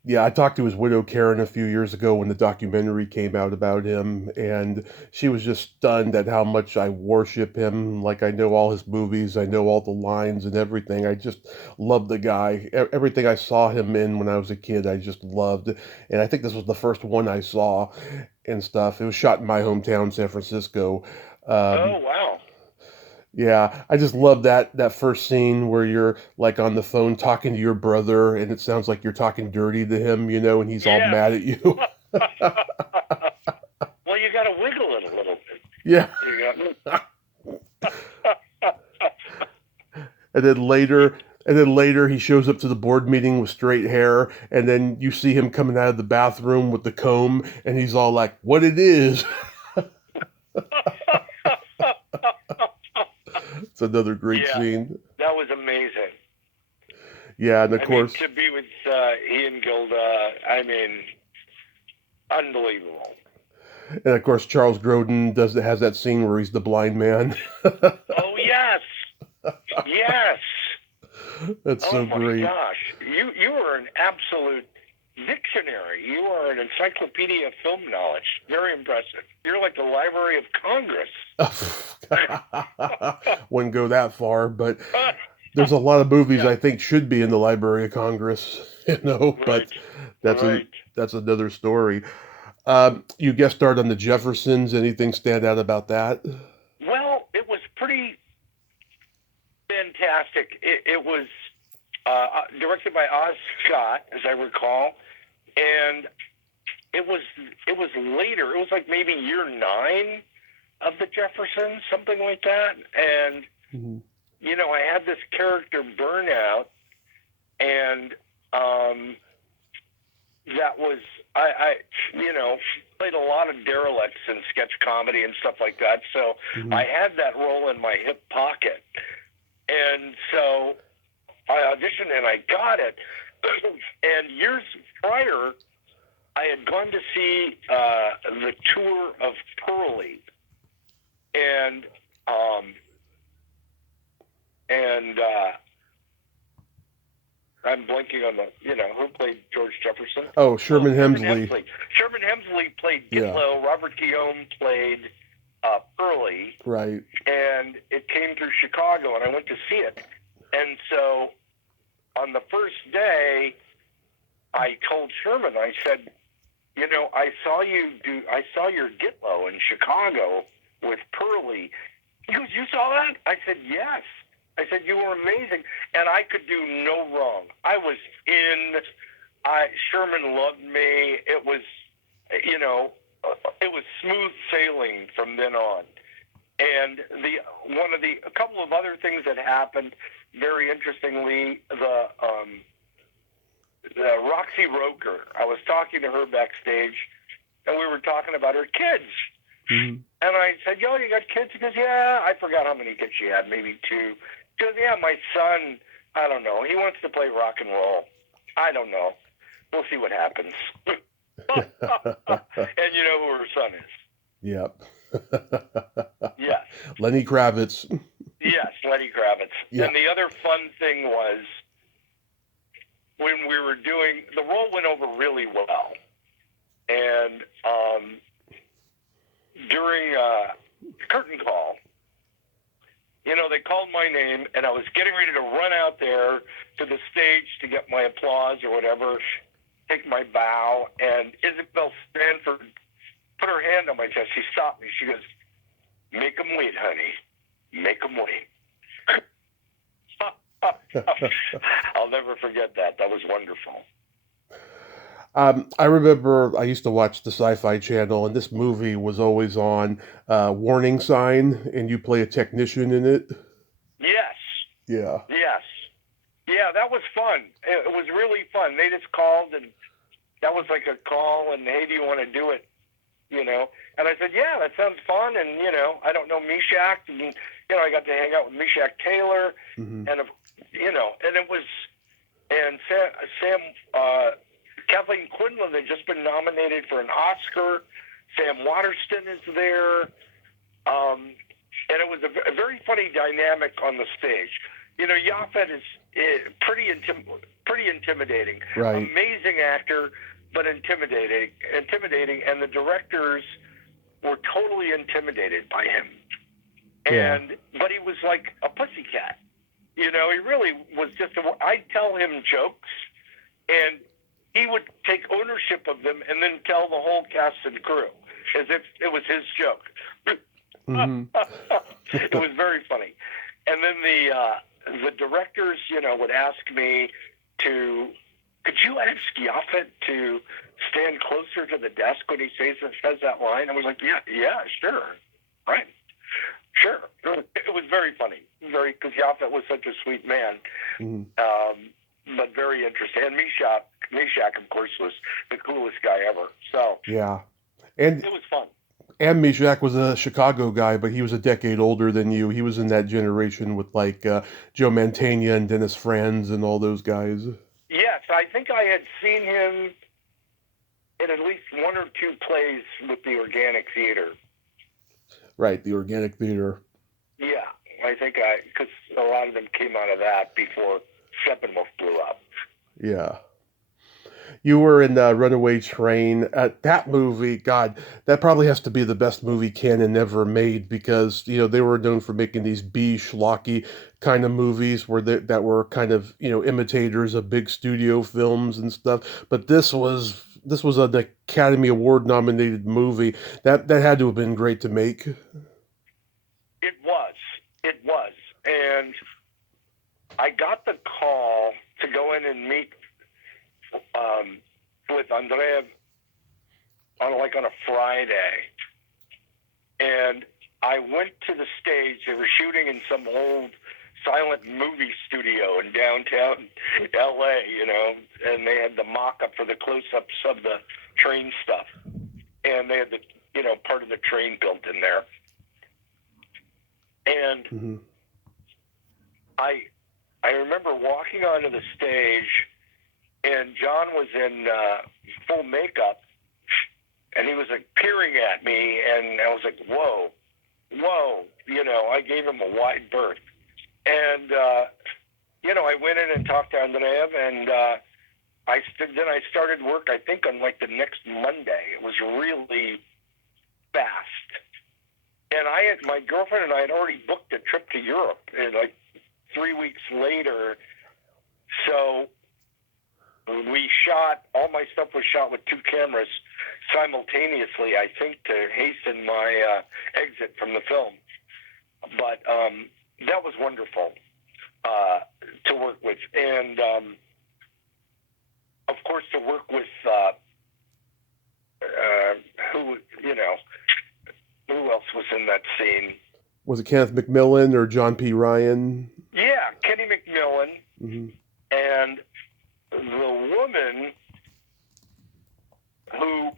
Yeah, I talked to his widow, Karen, a few years ago when the documentary came out about him, and she was just stunned at how much I worship him. Like, I know all his movies, I know all the lines and everything. I just love the guy. Everything I saw him in when I was a kid, I just loved. And I think this was the first one I saw and stuff. It was shot in my hometown, San Francisco. Oh, wow. Yeah, I just love that first scene where you're like on the phone talking to your brother, and it sounds like you're talking dirty to him, and he's all mad at you. Well, you got to wiggle it a little bit. Yeah. And then later he shows up to the board meeting with straight hair, and then you see him coming out of the bathroom with the comb, and he's all like, "What it is?" It's another great scene. That was amazing. Yeah, and of course, to be with he and Gilda, unbelievable. And of course, Charles Grodin has that scene where he's the blind man. Oh yes, yes. That's so great. Oh my gosh, you are an absolute dictionary. You are an encyclopedia of film knowledge. Very impressive. You're like the Library of Congress. Wouldn't go that far, but there's a lot of movies I think should be in the Library of Congress, but that's another story. You guest starred on The Jeffersons. Anything stand out about that? Well, it was pretty fantastic. It was directed by Oz Scott, as I recall, and it was later. It was like maybe year 9 of The Jeffersons, something like that. And I had this character Burnout, and that was I played a lot of derelicts in sketch comedy and stuff like that. So I had that role in my hip pocket, and so I auditioned and I got it. And years prior, I had gone to see the tour of Pearly, and I'm blanking on who played George Jefferson. Oh, Sherman Hemsley. Sherman Hemsley played Gitlow. Yeah. Robert Guillaume played Pearly. Right. And it came through Chicago, and I went to see it. And so on the first day, I told Sherman, I said, I saw your Gitlow in Chicago with Pearly. He goes, you saw that? I said, yes. I said, you were amazing. And I could do no wrong. I was in. Sherman loved me. It was, it was smooth sailing from then on. And a couple of other things that happened, very interestingly, the Roxy Roker. I was talking to her backstage, and we were talking about her kids. Mm-hmm. And I said, "Yo, you got kids?" She goes, "Yeah." I forgot how many kids she had, maybe 2. She goes, "Yeah, my son, I don't know. He wants to play rock and roll. I don't know. We'll see what happens." And you know who her son is? Yep. Yes. Lenny Kravitz. Yes, Lenny Kravitz. Yeah. And the other fun thing was when we were doing, the role went over really well. And during curtain call, you know, they called my name, and I was getting ready to run out there to the stage to get my applause or whatever, take my bow, and Isabel Stanford put her hand on my chest. She stopped me. She goes, "Make them wait, honey. Make them wait." I'll never forget that. That was wonderful. I remember I used to watch the Sci-Fi Channel, and this movie was always on Warning Sign, and you play a technician in it. Yes. Yeah. Yes. Yeah, that was fun. It was really fun. They just called, and that was like a call, and, "Hey, do you want to do it?" You know? And I said, "Yeah, that sounds fun." And, you know, I don't know Meshack. And, you know, I got to hang out with Meshack Taylor. Mm-hmm. And, you know, and it was, and Kathleen Quinlan had just been nominated for an Oscar. Sam Waterston is there. And it was a very funny dynamic on the stage. You know, Yaphet is pretty intimidating. Right. Amazing actor, but intimidating. And the directors were totally intimidated by him. But he was like a pussycat. You know, he really was just I'd tell him jokes, and he would take ownership of them and then tell the whole cast and crew as if it was his joke. Mm-hmm. It was very funny. And then the directors, you know, would ask me could you ask Yaphet to stand closer to the desk when he says that line? I was like, yeah, sure. Right. Sure. It was very funny. Because Yaphet was such a sweet man. Mm-hmm. But very interesting. And Meshack, of course, was the coolest guy ever. So yeah. And it was fun. And Meshack was a Chicago guy, but he was a decade older than you. He was in that generation with like Joe Mantegna and Dennis Franz and all those guys. Yes, I think I had seen him in at least 1 or 2 plays with the Organic Theater. Right, the Organic Theater. Yeah, I think because a lot of them came out of that before Steppenwolf blew up. Yeah. You were in Runaway Train. That movie, God, that probably has to be the best movie Cannon ever made because, you know, they were known for making these B schlocky kind of movies that were kind of, you know, imitators of big studio films and stuff. But this was an Academy Award nominated movie. That had to have been great to make. It was. And I got the call to go in and meet with Andrea on a Friday, and I went to the stage. They were shooting in some old silent movie studio in downtown LA, you know, and they had the mock-up for the close-ups of the train stuff, and they had the, you know, part of the train built in there. And mm-hmm. I remember walking onto the stage, and John was in full makeup, and he was like peering at me, and I was like, whoa, you know, I gave him a wide berth. And, you know, I went in and talked to Andreev, and then I started work, I think, on like the next Monday. It was really fast. And my girlfriend and I had already booked a trip to Europe, and like 3 weeks later. So all my stuff was shot with 2 cameras simultaneously, I think, to hasten my exit from the film. But that was wonderful to work with. And, of course, to work with who who else was in that scene? Was it Kenneth McMillan or John P. Ryan? Yeah, Kenny McMillan. Mm-hmm. And the woman who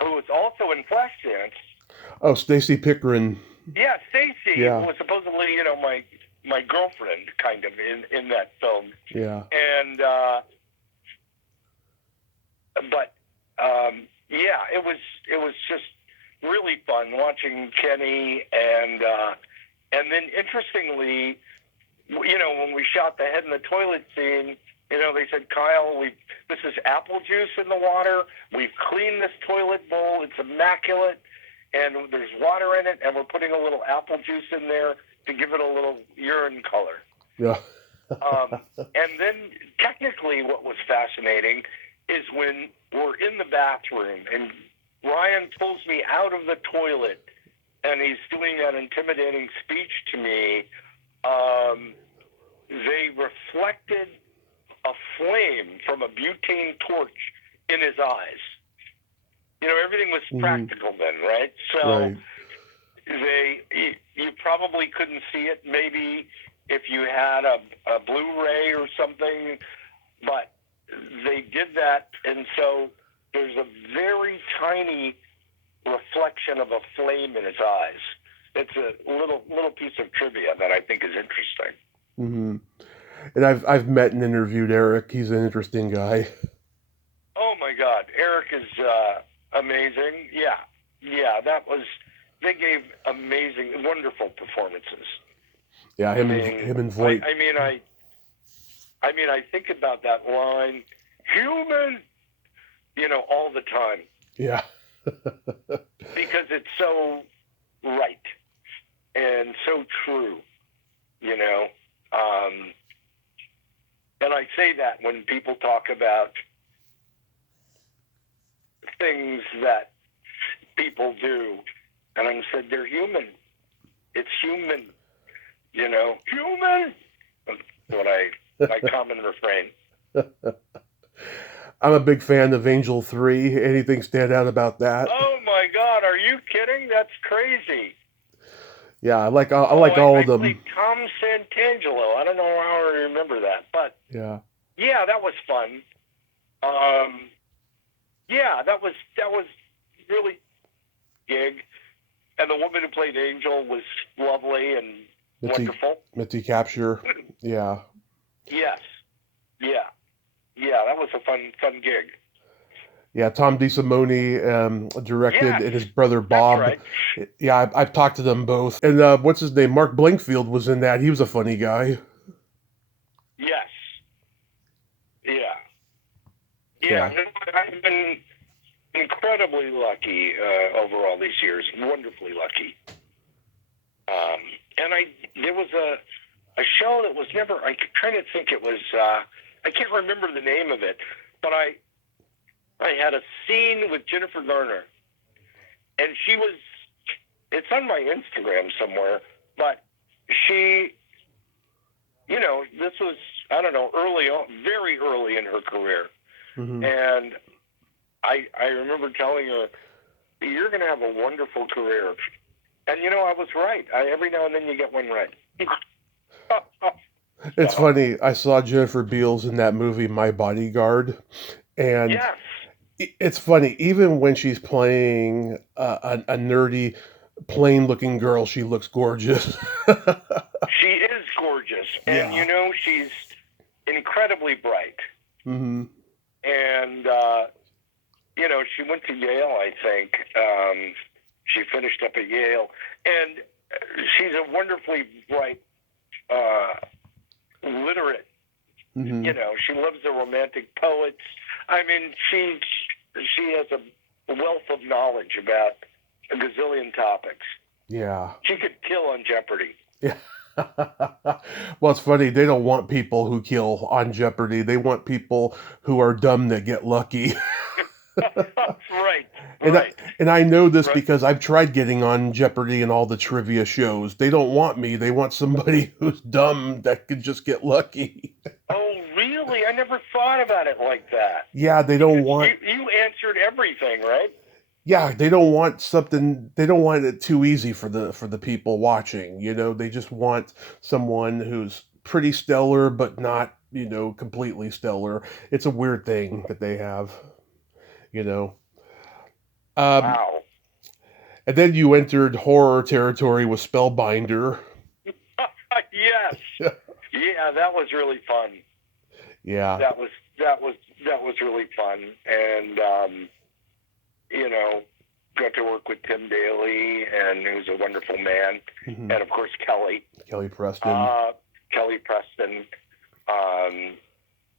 was also in Flashdance. Oh, Stacy Pickering. Yeah, Stacy Yeah. was supposedly, my girlfriend, kind of, in that film. Yeah. And, but, yeah, it was just really fun watching Kenny, and then interestingly, when we shot the head in the toilet scene, they said, Kyle, this is apple juice in the water. We've cleaned this toilet bowl. It's immaculate. And there's water in it, and we're putting a little apple juice in there to give it a little urine color. Yeah. And then technically what was fascinating is when we're in the bathroom and Ryan pulls me out of the toilet and he's doing that intimidating speech to me, they reflected a flame from a butane torch in his eyes. Everything was practical then, right? So you probably couldn't see it maybe if you had a Blu-ray or something, but they did that, and so there's a very tiny reflection of a flame in his eyes. It's a little piece of trivia that I think is interesting. Mm-hmm. And I've met and interviewed Eric. He's an interesting guy. Oh my God, Eric is amazing. Yeah, they gave amazing, wonderful performances. Yeah, him and Voight. I think about that line, human, all the time. Yeah. Because it's so right and so true, and I say that when people talk about things that people do, and I said they're human. It's human, human. That's my common refrain. I'm a big fan of Angel 3. Anything stand out about that? Oh my God, are you kidding? That's crazy. Yeah, I like all of them. Played Tom Santangelo. I don't know how I remember that, but yeah, that was fun. That was really gig, and the woman who played Angel was lovely and wonderful. Mitzi Capture, yeah. Yes, that was a fun gig. Yeah, Tom DeSimone directed, and his brother Bob. That's right. Yeah, I've talked to them both. And what's his name? Mark Blinkfield was in that. He was a funny guy. Yes. Yeah. I've been incredibly lucky over all these years. Wonderfully lucky. And there was a show that was never. I'm trying to think. It was. I can't remember the name of it, but I had a scene with Jennifer Garner, and she was. It's on my Instagram somewhere, but she. This was, I don't know, early on, very early in her career. Mm-hmm. And I remember telling her, you're going to have a wonderful career. And, I was right. Every now and then you get one right. It's funny. I saw Jennifer Beals in that movie, My Bodyguard. And yes. It's funny. Even when she's playing a nerdy, plain-looking girl, she looks gorgeous. She is gorgeous. And, she's incredibly bright. Mm-hmm. And, she went to Yale, I think. She finished up at Yale. And she's a wonderfully bright, literate. Mm-hmm. She loves the romantic poets. I mean, she has a wealth of knowledge about a gazillion topics. Yeah. She could kill on Jeopardy. Yeah. Well, it's funny. They don't want people who kill on Jeopardy. They want people who are dumb that get lucky. Right. And I know this because I've tried getting on Jeopardy and all the trivia shows. They don't want me. They want somebody who's dumb that could just get lucky. Oh, really? Really? I never thought about it like that. Yeah, they don't want. You answered everything, right? Yeah, they don't want something. They don't want it too easy for the people watching. They just want someone who's pretty stellar, but not completely stellar. It's a weird thing that they have. You know. Um, Wow. and then you entered horror territory with Spellbinder. Yes. Yeah, that was really fun. Yeah. That was really fun, and got to work with Tim Daly, and who's a wonderful man, Mhm. and of course Kelly Preston. Kelly Preston.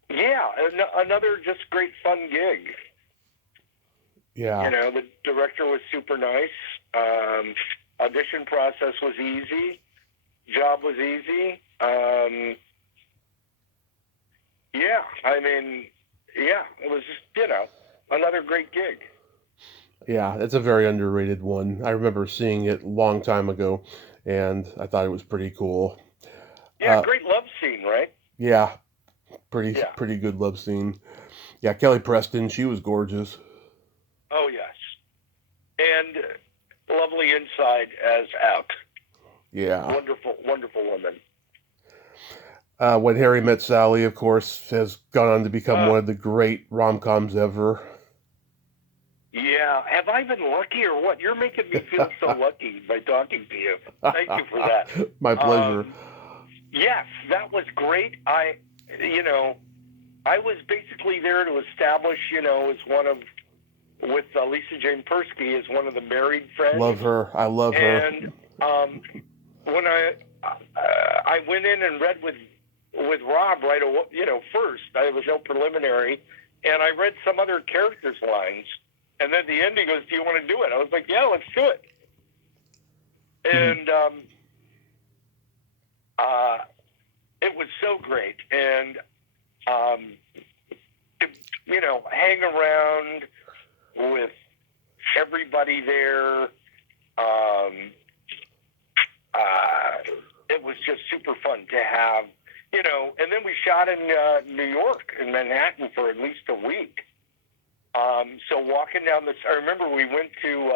Yeah, another just great fun gig. Yeah. The director was super nice. Audition process was easy. Job was easy. Yeah, I mean, yeah, it was just, another great gig. Yeah, it's a very underrated one. I remember seeing it a long time ago, and I thought it was pretty cool. Yeah, great love scene, right? Yeah, pretty Yeah. pretty good love scene. Yeah, Kelly Preston, she was gorgeous. Oh, yes. And lovely inside as out. Yeah. Wonderful, wonderful woman. When Harry Met Sally, of course, has gone on to become one of the great rom-coms ever. Yeah. Have I been lucky or what? You're making me feel so lucky by talking to you. Thank you for that. My pleasure. Yes, that was great. I was basically there to establish, as one of, with Lisa Jane Persky as one of the married friends. Love her. I love her. And when I went in and read with Rob right away, first, there was no preliminary, and I read some other characters' lines, and then at the end he goes, "Do you want to do it?" I was like, "Yeah, let's do it." And it was so great, and to, hang around with everybody there. It was just super fun to have, and then we shot in New York, in Manhattan, for at least a week. So walking down I remember we went to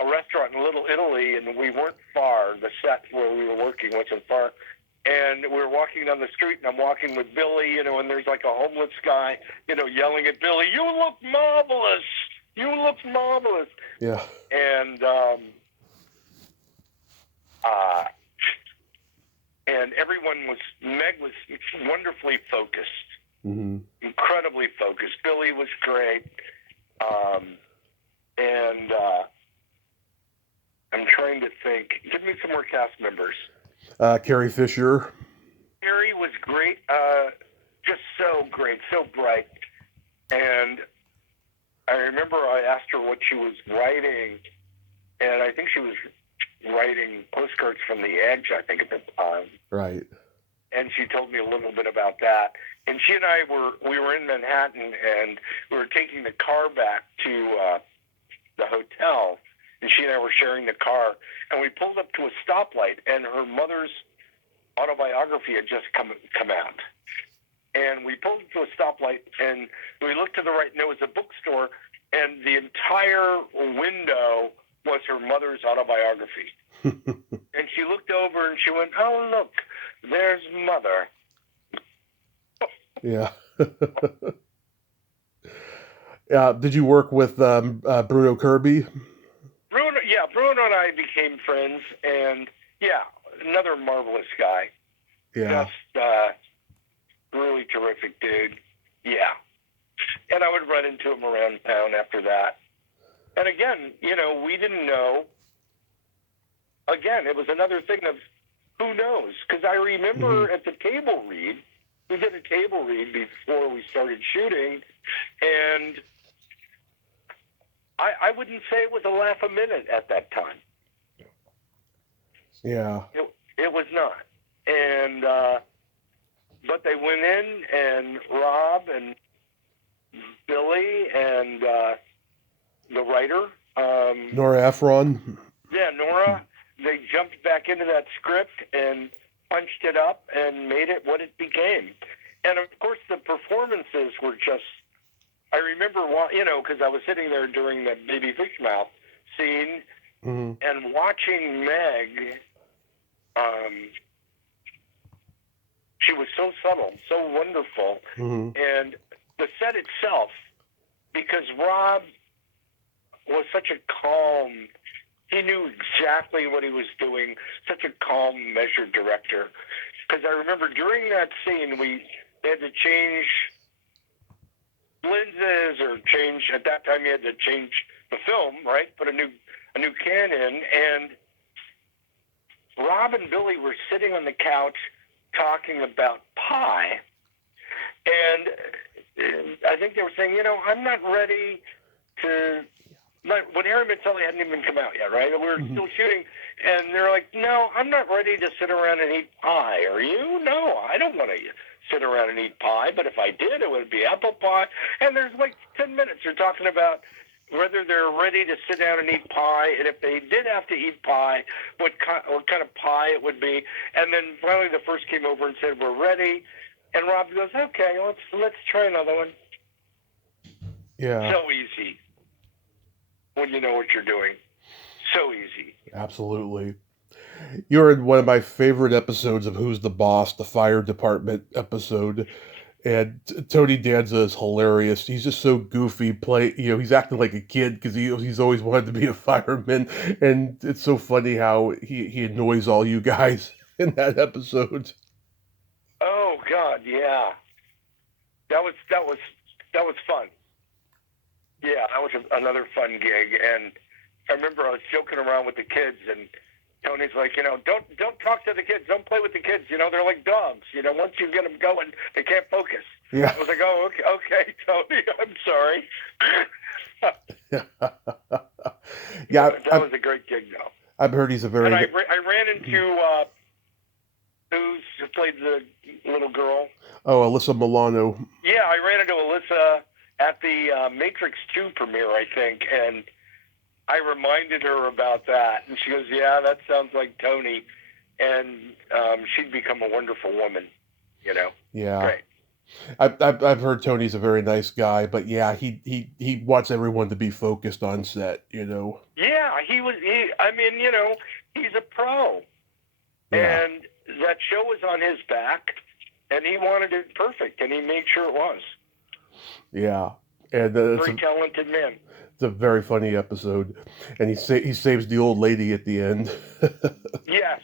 a restaurant in Little Italy, and we weren't far. The set where we were working wasn't far. And we were walking down the street, and I'm walking with Billy, and there's like a homeless guy, yelling at Billy, "You look marvelous! You look marvelous!" Yeah. And everyone Meg was wonderfully focused, incredibly focused. Billy was great. And I'm trying to think. Give me some more cast members. Carrie Fisher. Carrie was great. Just so great, so bright. And I remember I asked her what she was writing, and I think she was writing postcards from the Edge, I think, at the time. Right. And she told me a little bit about that. And she and I we were in Manhattan, and we were taking the car back to the hotel, and she and I were sharing the car, and we pulled up to a stoplight, and her mother's autobiography had just come out. And we pulled up to a stoplight, and we looked to the right, and there was a bookstore, and the entire window was her mother's autobiography. And she looked over, and she went, "Oh, look, there's Mother." Yeah. Did you work with Bruno Kirby? Bruno and I became friends, and another marvelous guy. Yeah. Just really terrific dude. Yeah. And I would run into him around town after that. And again, we didn't know. Again, it was another thing of who knows? Because I remember at the table read, we did a table read before we started shooting, and I wouldn't say it was a laugh a minute at that time. Yeah. It was not. And but they went in, and Rob and Billy and the writer, Nora Ephron. Yeah, Nora. They jumped back into that script and punched it up and made it what it became. And of course, the performances were just. I remember, because I was sitting there during the baby fish mouth scene and watching Meg. She was so subtle, so wonderful, and the set itself, because Rob was such a calm. He knew exactly what he was doing. Such a calm, measured director. Because I remember during that scene, they had to change lenses or change. At that time, you had to change the film, right? Put a new can in, and Rob and Billy were sitting on the couch talking about pie, and I think they were saying, I'm not ready to. When Harry Met Sally hadn't even come out yet, right? We were still shooting, and they're like, "No, I'm not ready to sit around and eat pie. Are you? No, I don't want to sit around and eat pie. But if I did, it would be apple pie." And there's like 10 minutes they're talking about whether they're ready to sit down and eat pie, and if they did have to eat pie, what kind of pie it would be. And then finally, the first came over and said, "We're ready." And Rob goes, "Okay, let's try another one." Yeah. So easy. When you know what you're doing. So easy. Absolutely. You're in one of my favorite episodes of Who's the Boss, the fire department episode. And Tony Danza is hilarious. He's just so goofy. He's acting like a kid because he's always wanted to be a fireman. And it's so funny how he annoys all you guys in that episode. Oh God, yeah. That was fun. Yeah, that was another fun gig, and I remember I was joking around with the kids, and Tony's like, don't talk to the kids, don't play with the kids, they're like dogs, once you get them going, they can't focus. Yeah. I was like, oh, okay, Tony, I'm sorry. Yeah, that was a great gig, though. I've heard he's a very. And I ran into who played the little girl. Oh, Alyssa Milano. Yeah, I ran into Alyssa at the Matrix 2 premiere, I think, and I reminded her about that, and she goes, "Yeah, that sounds like Tony," and she'd become a wonderful woman, Yeah. Great. I've heard Tony's a very nice guy, but yeah, he wants everyone to be focused on set, Yeah, he was. He's a pro, Yeah. and that show was on his back, and he wanted it perfect, and he made sure it was. Yeah, and Very talented man. It's a very funny episode, and he saves the old lady at the end. Yes.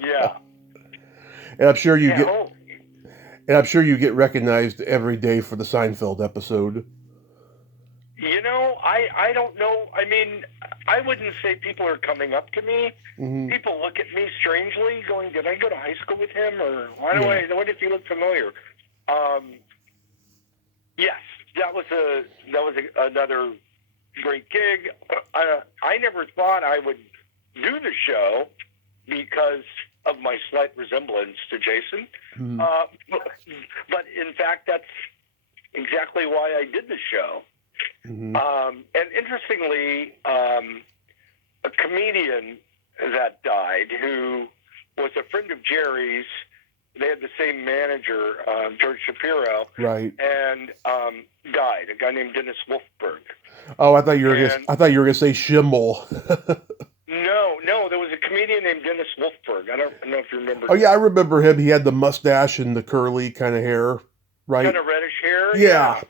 Yeah. And I'm sure you get recognized every day for the Seinfeld episode. I don't know. I mean, I wouldn't say people are coming up to me. Mm-hmm. People look at me strangely, going, "Did I go to high school with him?" Or why does he look familiar? Yes, that was another great gig. I never thought I would do the show because of my slight resemblance to Jason. Mm-hmm. But in fact, that's exactly why I did the show. Mm-hmm. And interestingly, a comedian that died who was a friend of Jerry's. They had the same manager, George Shapiro, right? And died. A guy named Dennis Wolfberg. Oh, I thought you were gonna say Schimmel. No, there was a comedian named Dennis Wolfberg. I don't know if you remember. Oh yeah, I remember him. He had the mustache and the curly kind of hair, right? Kind of reddish hair. Yeah.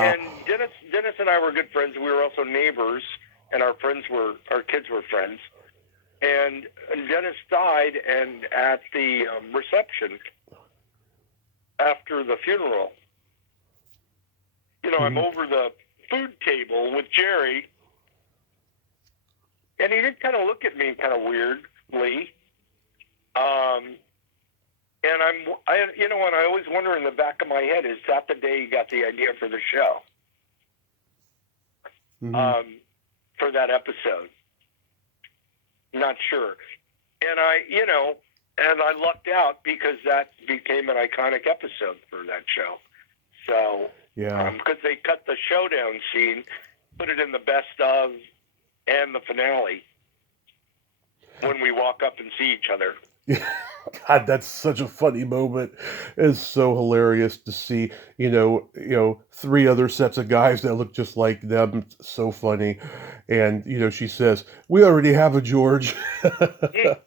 And Dennis and I were good friends. We were also neighbors, and our kids were friends. And Dennis died, and at the reception after the funeral, I'm over the food table with Jerry, and he did kind of look at me kind of weirdly. And I always wonder in the back of my head, is that the day he got the idea for the show? Mm-hmm. For that episode. Not sure. And I lucked out because that became an iconic episode for that show. So, yeah. Because they cut the showdown scene, put it in the best of and the finale when we walk up and see each other. God, that's such a funny moment. It's so hilarious to see, three other sets of guys that look just like them. So funny. And, she says, "We already have a George." Mm.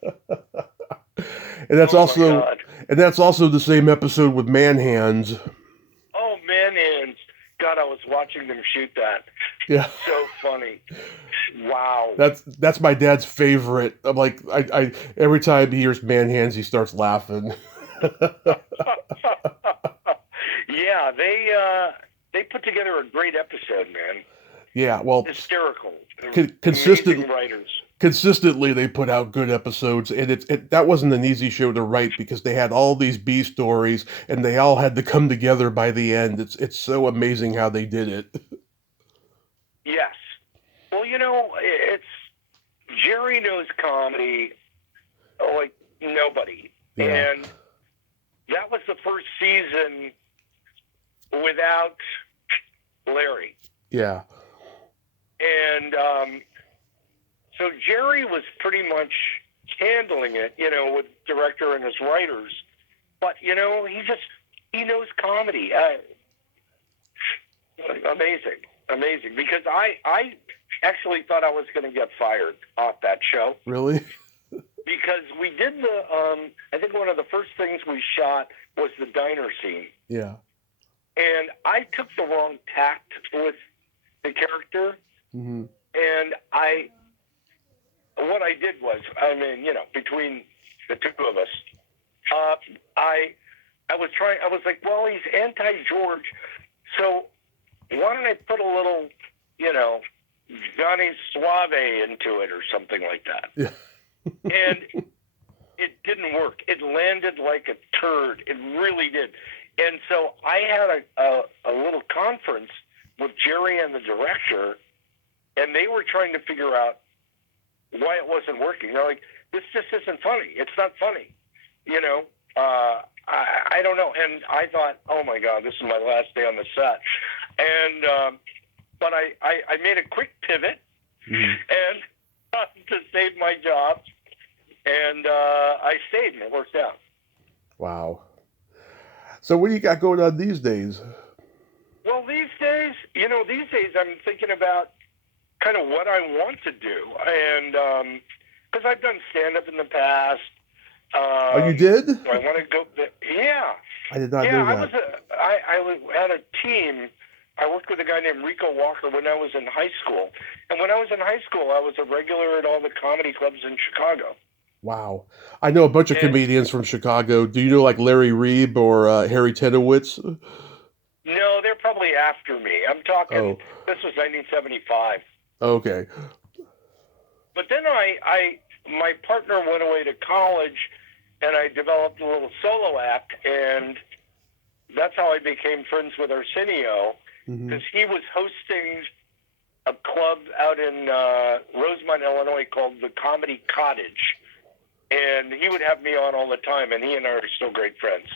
And that's Oh my also God. and that's also the same episode with Man Hands. Oh, man, and God, I was watching them shoot that. Yeah. So funny. Wow. That's my dad's favorite. I'm like, I every time he hears Man Hands, he starts laughing. Yeah, they put together a great episode, man. Yeah, well, Hysterical. consistent Amazing writers. consistently they put out good episodes, and that wasn't an easy show to write because they had all these B stories and they all had to come together by the end. It's so amazing how they did it. Yes. Well, it's Jerry knows comedy like nobody. Yeah. And that was the first season without Larry. Yeah. And so Jerry was pretty much handling it, with director and his writers. But, he knows comedy. Amazing. Because I actually thought I was going to get fired off that show. Really? Because we did I think one of the first things we shot was the diner scene. Yeah. And I took the wrong tact with the character. Mm-hmm. And what I did was, between the two of us, I was like, well, he's anti-George, so why don't I put a little, Johnny Suave into it or something like that? Yeah. And it didn't work. It landed like a turd. It really did. And so I had a little conference with Jerry and the director, and they were trying to figure out why it wasn't working. They're like, this just isn't funny. It's not funny. I don't know. And I thought, oh my God, this is my last day on the set. And, but I made a quick pivot and to save my job. And I stayed and it worked out. Wow. So what do you got going on these days? Well, these days I'm thinking about kind of what I want to do. And because I've done stand-up in the past. Oh, you did? So I want to go. Yeah. I did not know that. I had a team. I worked with a guy named Rico Walker when I was in high school. And when I was in high school, I was a regular at all the comedy clubs in Chicago. Wow. I know a bunch of comedians from Chicago. Do you know like Larry Reeb or Harry Tenowitz? No, they're probably after me. I'm talking, This was 1975. Okay. But then my partner went away to college, and I developed a little solo act, and that's how I became friends with Arsenio, because he was hosting a club out in Rosemont, Illinois called the Comedy Cottage. And he would have me on all the time, and he and I are still great friends.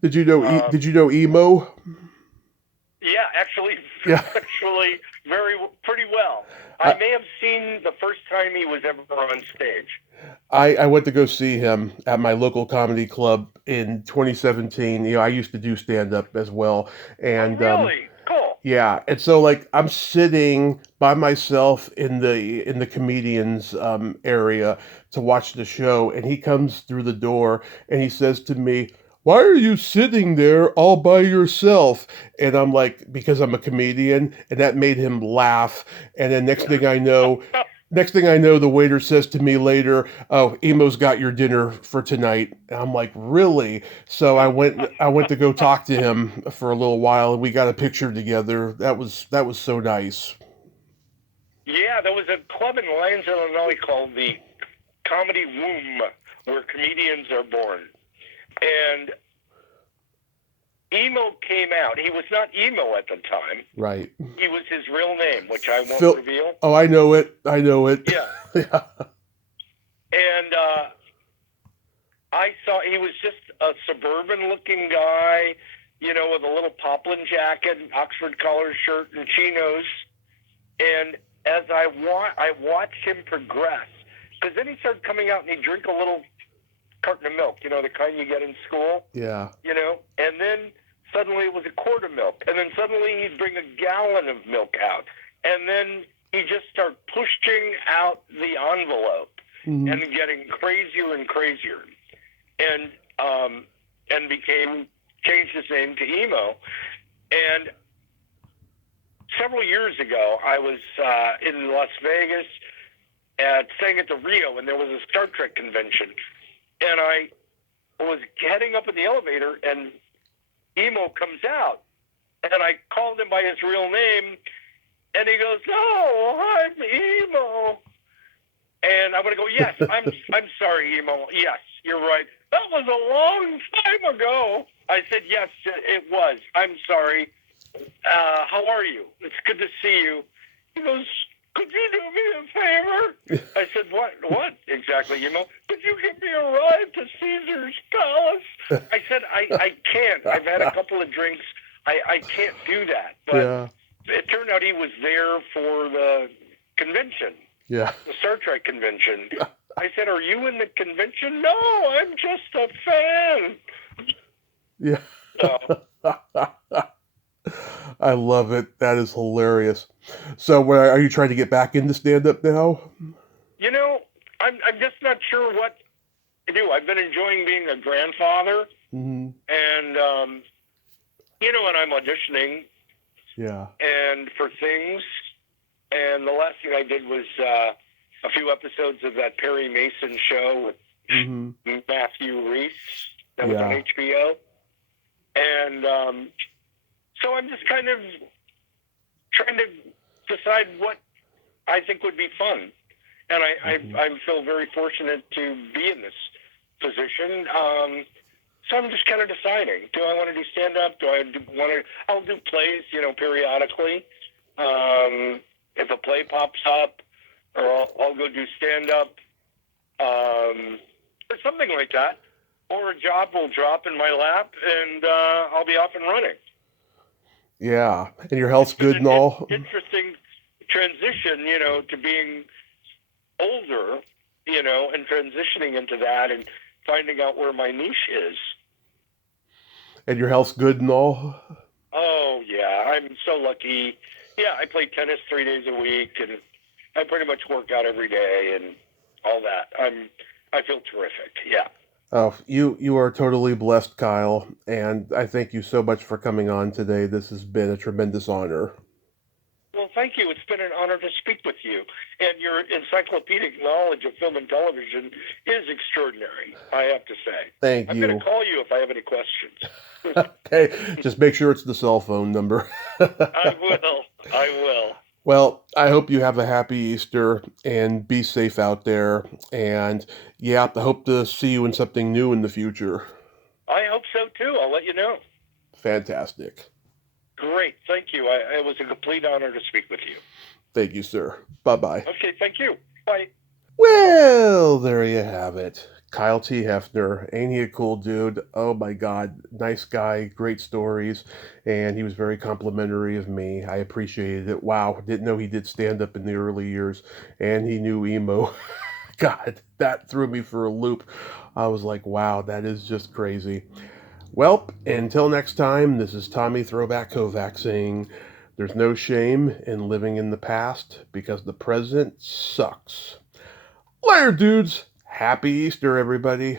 Did you know Emo? Yeah, actually, pretty well. I may have seen the first time he was ever on stage. I went to go see him at my local comedy club in 2017. I used to do stand-up as well. And really? Cool. Yeah, and so like I'm sitting by myself in the comedians area to watch the show, and he comes through the door and he says to me, "Why are you sitting there all by yourself?" And I'm like, because I'm a comedian, and that made him laugh. And then next thing I know, the waiter says to me later, "Oh, Emo's got your dinner for tonight." And I'm like, "Really?" So I went to go talk to him for a little while, and we got a picture together. That was so nice. Yeah, there was a club in Lyons, Illinois called the Comedy Womb, where comedians are born. And Emo came out. He was not Emo at the time. Right. He was his real name, which I won't reveal. Oh, I know it. Yeah. Yeah. And I saw he was just a suburban-looking guy, with a little poplin jacket, Oxford collar shirt, and chinos. And as I watched him progress, because then he started coming out and he'd drink a little carton of milk, the kind you get in school, Yeah. and then suddenly it was a quart of milk, and then suddenly he'd bring a gallon of milk out, and then he'd just start pushing out the envelope Mm-hmm. and getting crazier and crazier, and changed his name to Emo. And several years ago, I was in Las Vegas staying at the Rio, and there was a Star Trek convention, and I was heading up in the elevator, and Emo comes out, and I called him by his real name, and he goes, "Oh, I'm Emo." And I'm going to go, "Yes, I'm sorry, Emo. Yes, you're right. That was a long time ago." I said, "Yes, it was. I'm sorry. How are you? It's good to see you." He goes, "Could you do me a favor?" I said, What exactly, Emo? "Could you give me a ride to Caesar's Palace?" I said, I can't. I've had a couple of drinks. I can't do that. But Yeah. It turned out he was there for the convention. Yeah. The Star Trek convention. I said, "Are you in the convention?" "No, I'm just a fan." Yeah. So, I love it. That is hilarious. So, are you trying to get back into stand-up now? I'm just not sure what to do. I've been enjoying being a grandfather, Mm-hmm. and and I'm auditioning Yeah. and for things. And the last thing I did was a few episodes of that Perry Mason show with Mm-hmm. Matthew Reese that was on HBO. And so I'm just kind of trying to decide what I think would be fun. And I feel very fortunate to be in this position. So I'm just kind of deciding, do I want to do stand-up? Do I want to? I'll do plays, periodically. If a play pops up, or I'll go do stand-up, or something like that. Or a job will drop in my lap, and I'll be off and running. Yeah. And your health's good and all? Interesting transition, to being older, and transitioning into that and finding out where my niche is. And your health's good and all? Oh, yeah. I'm so lucky. Yeah, I play tennis 3 days a week, and I pretty much work out every day and all that. I feel terrific, yeah. Oh, you are totally blessed, Kyle, and I thank you so much for coming on today. This has been a tremendous honor. Well, thank you. It's been an honor to speak with you. And your encyclopedic knowledge of film and television is extraordinary, I have to say. Thank I'm you. going to call you if I have any questions. Okay, just make sure it's the cell phone number. I will. Well, I hope you have a happy Easter and be safe out there. And yeah, I hope to see you in something new in the future. I hope so too. I'll let you know. Fantastic. Great. Thank you. It was a complete honor to speak with you. Thank you, sir. Bye-bye. Okay, thank you. Bye. Well, there you have it. Kyle T. Heffner. Ain't he a cool dude? Oh my God. Nice guy. Great stories. And he was very complimentary of me. I appreciated it. Wow. Didn't know he did stand up in the early years. And he knew emo. God, that threw me for a loop. I was like, wow, that is just crazy. Well, until next time, this is Tommy Throwback Kovac saying, there's no shame in living in the past because the present sucks. Later, dudes. Happy Easter, everybody.